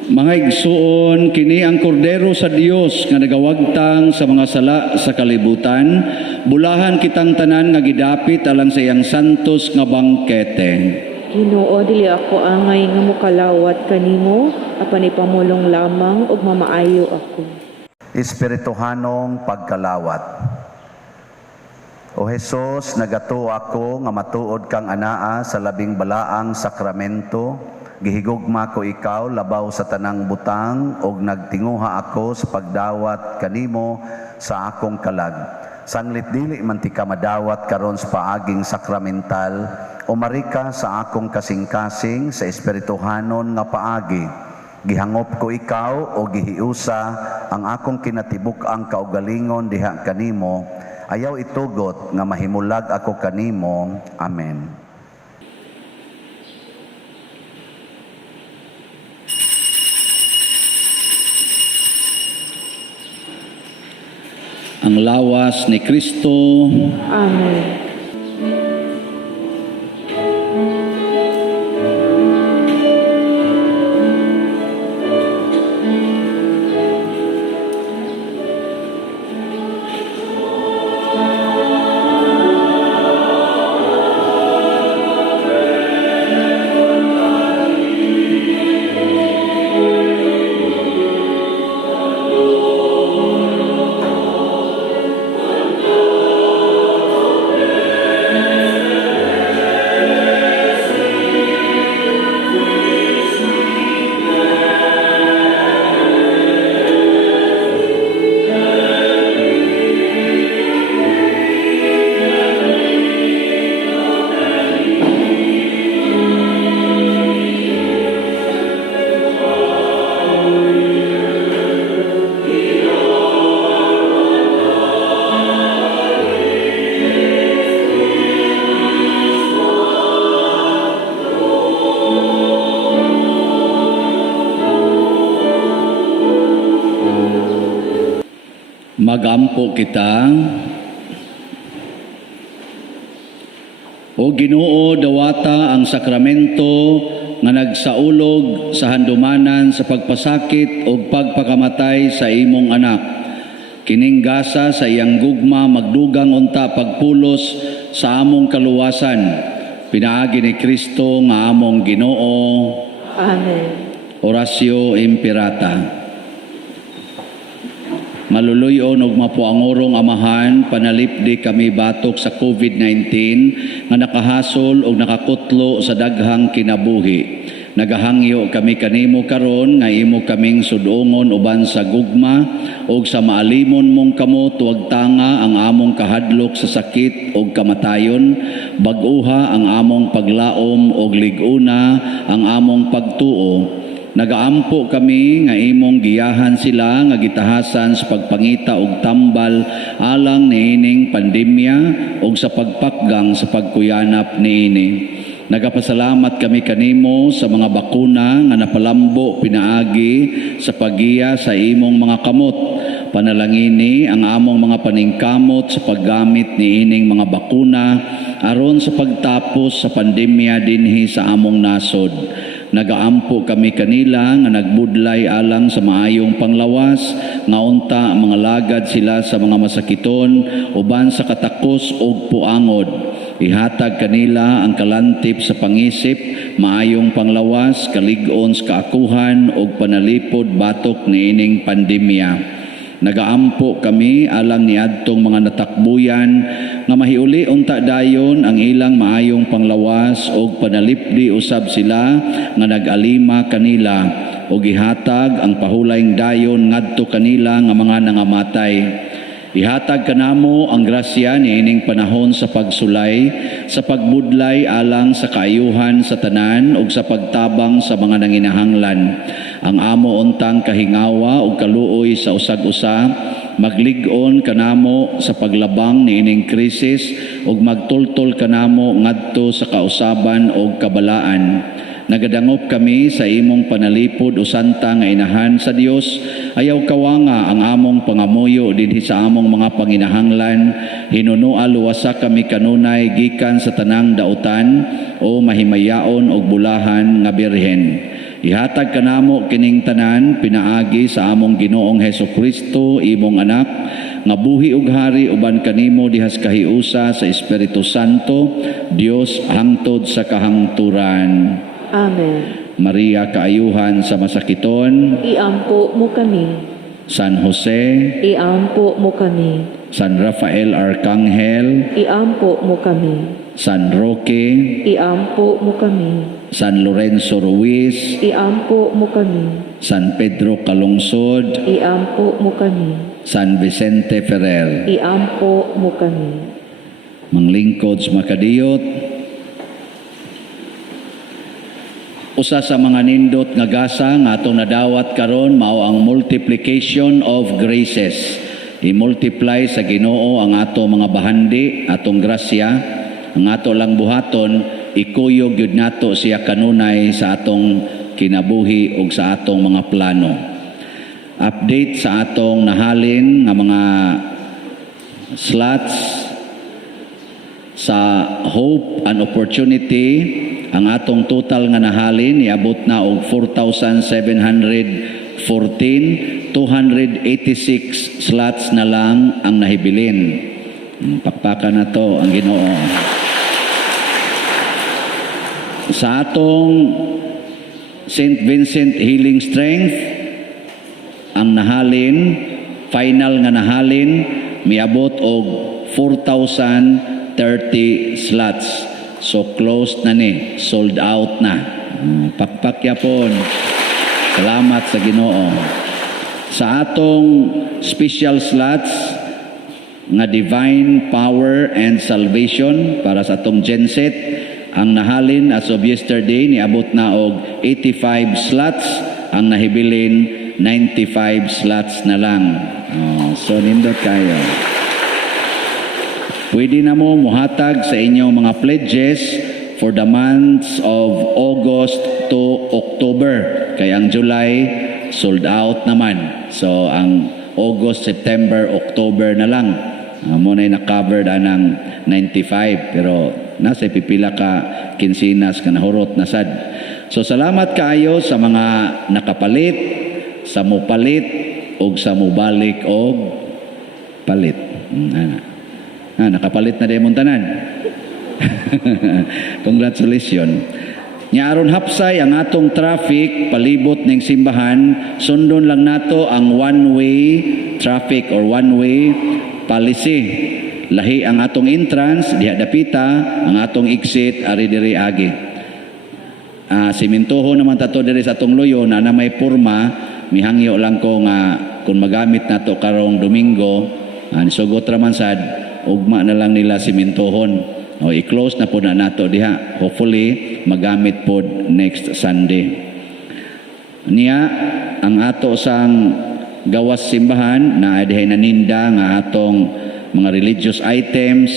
Mga igsuon, kini ang kordero sa Dios nga nagawagtang sa mga sala sa kalibutan. Bulahan kitang tanan nga gidapit alang sa iyang santos nga bangkete. Ginoo, dili ako angay nga mokalawat kanimo, apan ipamulong lamang ug mamaayo ako. Espirituhanong pagkalawat. O Jesus, nagato ako nga matuod kang anaa sa labing balaang sakramento. Gihigugma ko ikaw labaw sa tanang butang ug nagtinguha ako sa pagdawat kanimo sa akong kalag. Sanglit dili man ti ka madawat karon sa paaging sakramental, umari ka sa akong kasing-kasing sa espirituhanon nga paagi. Gihangop ko ikaw o gihiusa ang akong kinatibuk-ang kaugalingon diha kanimo. Ayaw itugot nga mahimulag ako kanimo. Amen. ang lawas ni Kristo, Amen. magampo kita. O Ginoo, dawata ang sakramento nga nagsaulog sa handumanan sa pagpasakit o pagpakamatay sa imong anak. Kining gasa sa iyang gugma magdugang unta pagpulos sa among kaluwasan. Pinaagi ni Kristo nga among Ginoo. Amen. Orasyo Imperata. Maluluyon og mapuangorong amahan, panalipdi kami batok sa COVID-19 nga nakahasol og nakakutlo sa daghang kinabuhi. Nagahangyo kami kanimo karon nga imo kaming sudongon uban sa gugma og sa maalimon mong kamot wag tanga ang among kahadlok sa sakit og kamatayon, bag-uha ang among paglaom og liguna ang among pagtuo. Nagaampo kami nga imong giyahan sila nga gitahasan sa pagpangita og tambal alang niining pandemya og sa pagpakgang sa pagkuyanap niini. Nagapasalamat kami kanimo sa mga bakuna nga napalambo pinaagi sa paggiya sa imong mga kamot. Panalangini ang among mga paningkamot sa paggamit niining mga bakuna aron sa pagtapos sa pandemya dinhi sa among nasod. Nagaampo kami kanila nga nagbudlay alang sa maayong panglawas nga unta mga lagad sila sa mga masakiton uban sa katakos ug puangod. Ihatag kanila ang kalantip sa pangisip, maayong panglawas, kalig-on sa kaakuhan ug panalipod batok niining pandemya. Nagaampo kami alang niadtong mga natakbuyan nga mahiuli unta dayon ang ilang maayong panglawas ug panalipdi usab sila nga nag-alima kanila ug ihatag ang pahulayng dayon ngadto kanila nga mga nangamatay. Ihatag kanamo ang grasya niining panahon sa pagsulay, sa pagbudlay alang sa kaayuhan sa tanan ug sa pagtabang sa mga nanginahanglan. Ang amo untang kahingawa ug kaluoy sa usag-usa, maglig-on kanamo sa paglabang niining krisis ug magtultol kanamo ngadto sa kausaban ug kabalaan. Nagadangop kami sa imong panalipod o santa nga inahan sa Dios, ayaw kawanga ang among pangamuyo dinhi sa among mga panginahanglan, hinunoa luwasa kami kanunay gikan sa tanang dautan o mahimayaon og bulahan nga birhen. Ihatag kanamo kining tanan pinaagi sa among Ginoong Hesukristo, imong anak, nga buhi ug hari uban kanimo dihas kahiusa sa Espiritu Santo, Dios hangtod sa kahangturan. Amen. Maria kaayuhan sa masakiton, Iampo mo kami. San Jose, Iampo mo kami. San Rafael Arcangel, Iampo mo kami. San Roque, Iampo mo kami. San Lorenzo Ruiz, Iampo mo kami. San Pedro Calungsod, Iampo mo kami. San Vicente Ferrer. Iampo mo kami. Manglingkod sa makadiyot, usa sa mga nindot nga gasa nga atong nadawat karon mao ang multiplication of graces. I-multiply sa Ginoo ang ato mga bahandi, atong grasya, ang ato lang buhaton, ikuyog yun nato siya kanunay sa atong kinabuhi ug sa atong mga plano. Update sa atong nahalin nga mga slots sa Hope and Opportunity. Ang atong total nga nahalin niabot na og 4,714. 286 slots na lang ang nahibilin. Pakpakan na to ang Ginoo. Sa atong St. Vincent Healing Strength, ang nahalin, final nga nahalin, miabot og 4,030 slots. So closed na ni, sold out na. Pakpakya po. Salamat sa Ginoo. Sa atong special slots nga Divine Power and Salvation para sa atong genset, ang nahalin as of yesterday niabot na og 85 slots, ang nahibilin 95 slots na lang. So nindot kayo. Pwede na mo muhatag sa inyong mga pledges for the months of August to October. Kaya ang July, sold out naman. So ang August, September, October na lang. Muna ay na-covered ng 95. Pero nasa pipila ka kinsinas ka nahurot na sad. So salamat kayo sa mga nakapalit, sa mupalit, o sa mubalik o palit. Nakapalit na demon tanan. Congratulations. Nya aron hapsay ang atong traffic palibot ning simbahan, sundon lang nato ang one-way traffic or one-way policy. Lahi ang atong entrance diha dapita, ang atong exit ari diri agi. Simintuho naman tato diri sa atong loyo na may porma, mihangyo lang ko nga kung magamit nato karong Domingo, sugot ra man sad, ugma na lang nila simintuhon. O i-close na po na nato diha. Hopefully magamit po next Sunday. Niya ang ato sang gawas simbahan na dihay naninda nga atong mga religious items.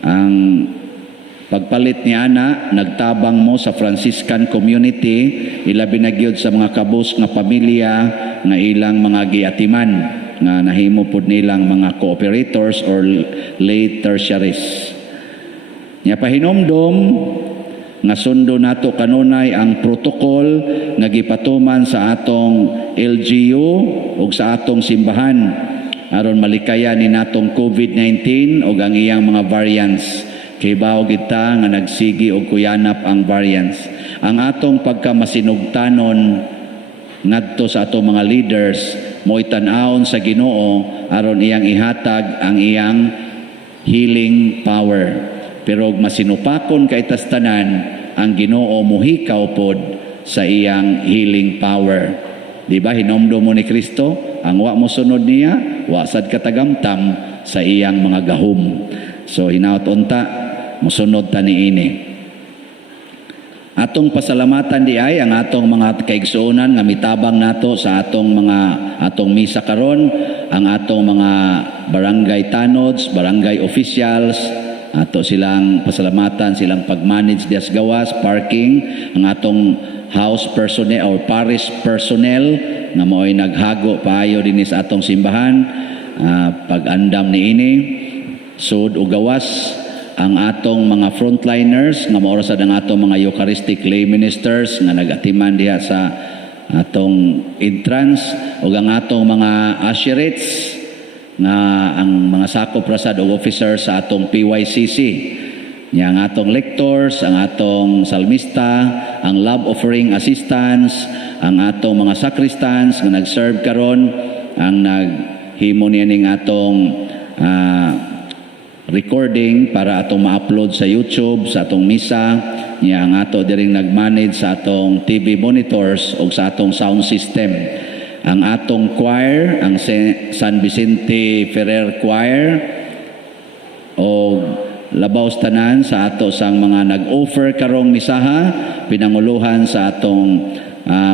Ang pagpalit ni ana nagtabang mo sa Franciscan community, ilabi na gyud sa mga kabus nga pamilya nga ilang mga giatiman nga nahimo pud nilang mga cooperators or late tertiaries. Nya pahinomdom nga sundo nato kanunay ang protocol nga gipatuman sa atong LGU ug sa atong simbahan aron malikayan ni natong COVID-19 ug ang iyang mga variants. Kay bawo kita nga nagsigi og kuyanap ang variants. Ang atong pagkamasinugtanon ngadto sa atong mga leaders mo'y tan-awon sa Ginoo aron iyang ihatag ang iyang healing power. Pero masinupakon kay tastanan ang Ginoo muhikaw pod sa iyang healing power. Di ba hinomdo mo ni Kristo, ang wa mo sunod niya, wa sad katagamtam sa iyang mga gahom. So hinaut unta mosunod ta niini. Atong pasalamatan di ay ang atong mga kaigsuonan nga mitabang nato sa atong misa karon, ang atong mga barangay tanods, barangay officials, ato silang pasalamatan, silang pag-manage dias gawas, parking, ang atong house personnel or parish personnel nga mo'y naghago paayo dinhi sa atong simbahan, pag-andam niini, sud ug gawas, ang atong mga frontliners nga mao sad ang atong mga Eucharistic lay ministers nga nagatiman diha sa atong entrance ug ang atong mga usherates nga ang mga sakop rasad o officer sa atong PYCC. Nya ang atong lectors, ang atong salmista, ang love offering assistants, ang atong mga sacristans nga nag-serve karon, ang naghimo nining atong recording para atong ma-upload sa YouTube, sa atong misa. Nya ang ato diring nag-manage sa atong TV monitors o sa atong sound system. Ang atong choir, ang San Vicente Ferrer Choir, o labaw tanan sa ato sang mga nag-offer karong misaha, pinanguluhan sa atong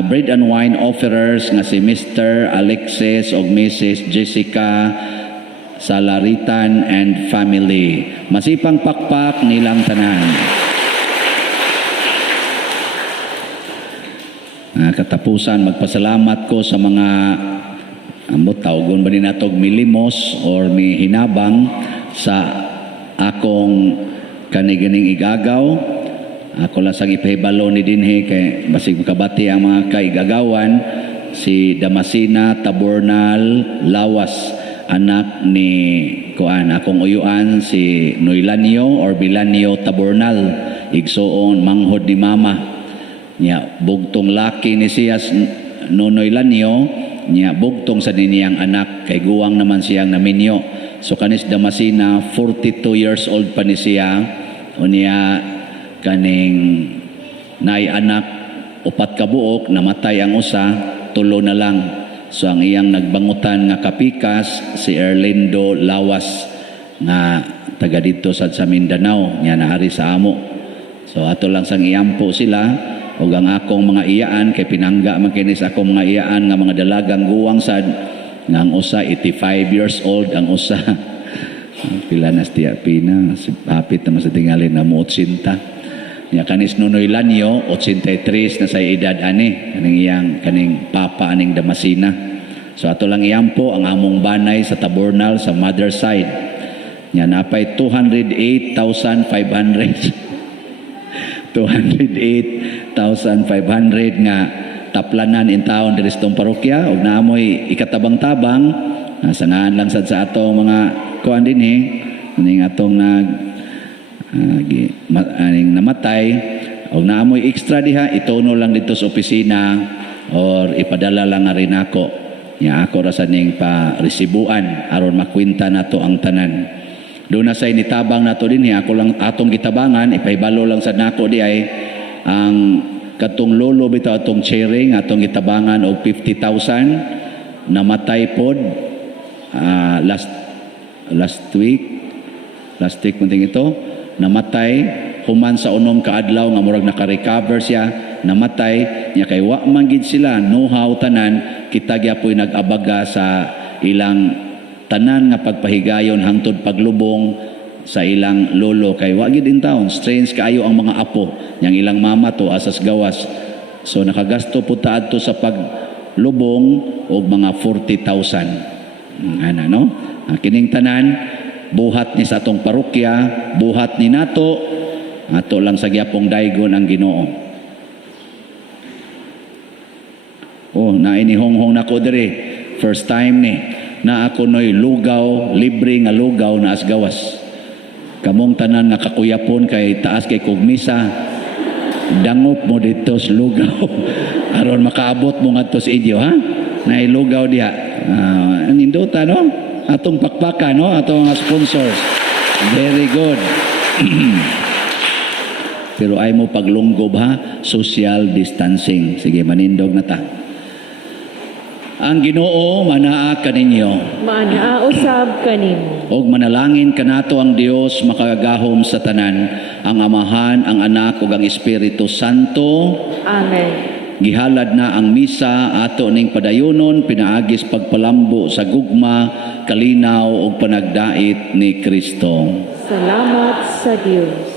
bread and wine offerers nga si Mr. Alexis o Mrs. Jessica Salaritan and family. Masipang pakpak nilang tanan. Katapusan, magpasalamat ko sa mga ambot tawgon ba ni natog milimos or mi hinabang sa akong kaniganing igagaw. Ako lang sang ipahibalo ni dinhi kay basig makabati ang mga kaigagawan si Damasina Tabornal Lawas, anak ni kuan akong uyuan si Noilanio or Bilanio Tabornal, igsoon manghod ni mama nya bugtong laki ni siyas Nonoy Lanyo nya bugtong sa niniyang anak kay guwang naman siyang naminyo. So kanis Damasina 42 years old pa ni siya unya kaning nay anak upat ka buok, namatay ang usa, tulo na lang. So ang iyang nagbangutan nga kapikas si Erlindo Lawas nga taga dito sa Mindanao nya naari sa amo. So ato lang sang iyampo sila ug ang akong mga iyaan kay pinangga man kini sa akong mga iyaan nga mga dalagang guwang sad nga ang usa 85 years old, ang usa pila na stiya pina hapit na sa tingali na mo 80. Nya kanis Nonoy Lanyo 83 na sa edad ani kaning iyang kaning papa aning Damasina. So ato lang iyampo ang among banay sa Tabornal sa mother side. Nya napay 208,500 208,500 nga taplanan in taon diri sa tong parokya ug naamoy ikatabang-tabang sanaan lang sad sa atong mga kuan dinhi ning atong aning namatay o naamoy extra diha itono lang dito sa opisina or ipadala lang nga rin ako nya ako ra sa ning pa resibuan aron makwenta nato ang tanan. Doon na say nitabang nato dinhi ako lang atong gitabangan ipahibalo lang sa nako di ay ang katong lolo bitaw atong sharing atong gitabangan og 50,000 namatay pod last week man ito namatay human sa unom ka adlaw nga murag naka-recover siya namatay nya kay wa man gid sila know-how tanan kita gyapon nag-abaga sa ilang tanan nga pagpahigayon hangtod paglubong sa ilang lolo kay wa gid in town strange kaayo ang mga apo yang ilang mama to asas gawas so nakagasto pud ta adto sa paglubong og mga 40,000 ana no kining tanan buhat ni sa atong parokya, buhat ni nato, ato lang sa gyapong daygon ang Ginoo. Oh, nainihonghong nako diri. First time ni na ako noy lugaw, libre nga lugaw na asgawas. Kamong tanan nga kakuyapon kay taas kay kugmisa. Dangop mo dito sa lugaw aron makaabot mo ngadto sa inyo ha. Nailugaw diha. Nindota no? Atong pakpaka no atong sponsors very good pero ay mo paglunggob ha social distancing sige manindog na ta ang Ginoo manaa kaninyo Manausab kanimo. og manalangin kanato ang Dios makagahom sa tanan ang Amahan ang Anak ug ang Espiritu Santo. Amen. Gihalad na ang misa ato ning padayonon pinaagis pagpalambo sa gugma kalinaw ug panagdait ni Kristo. Salamat sa Dios.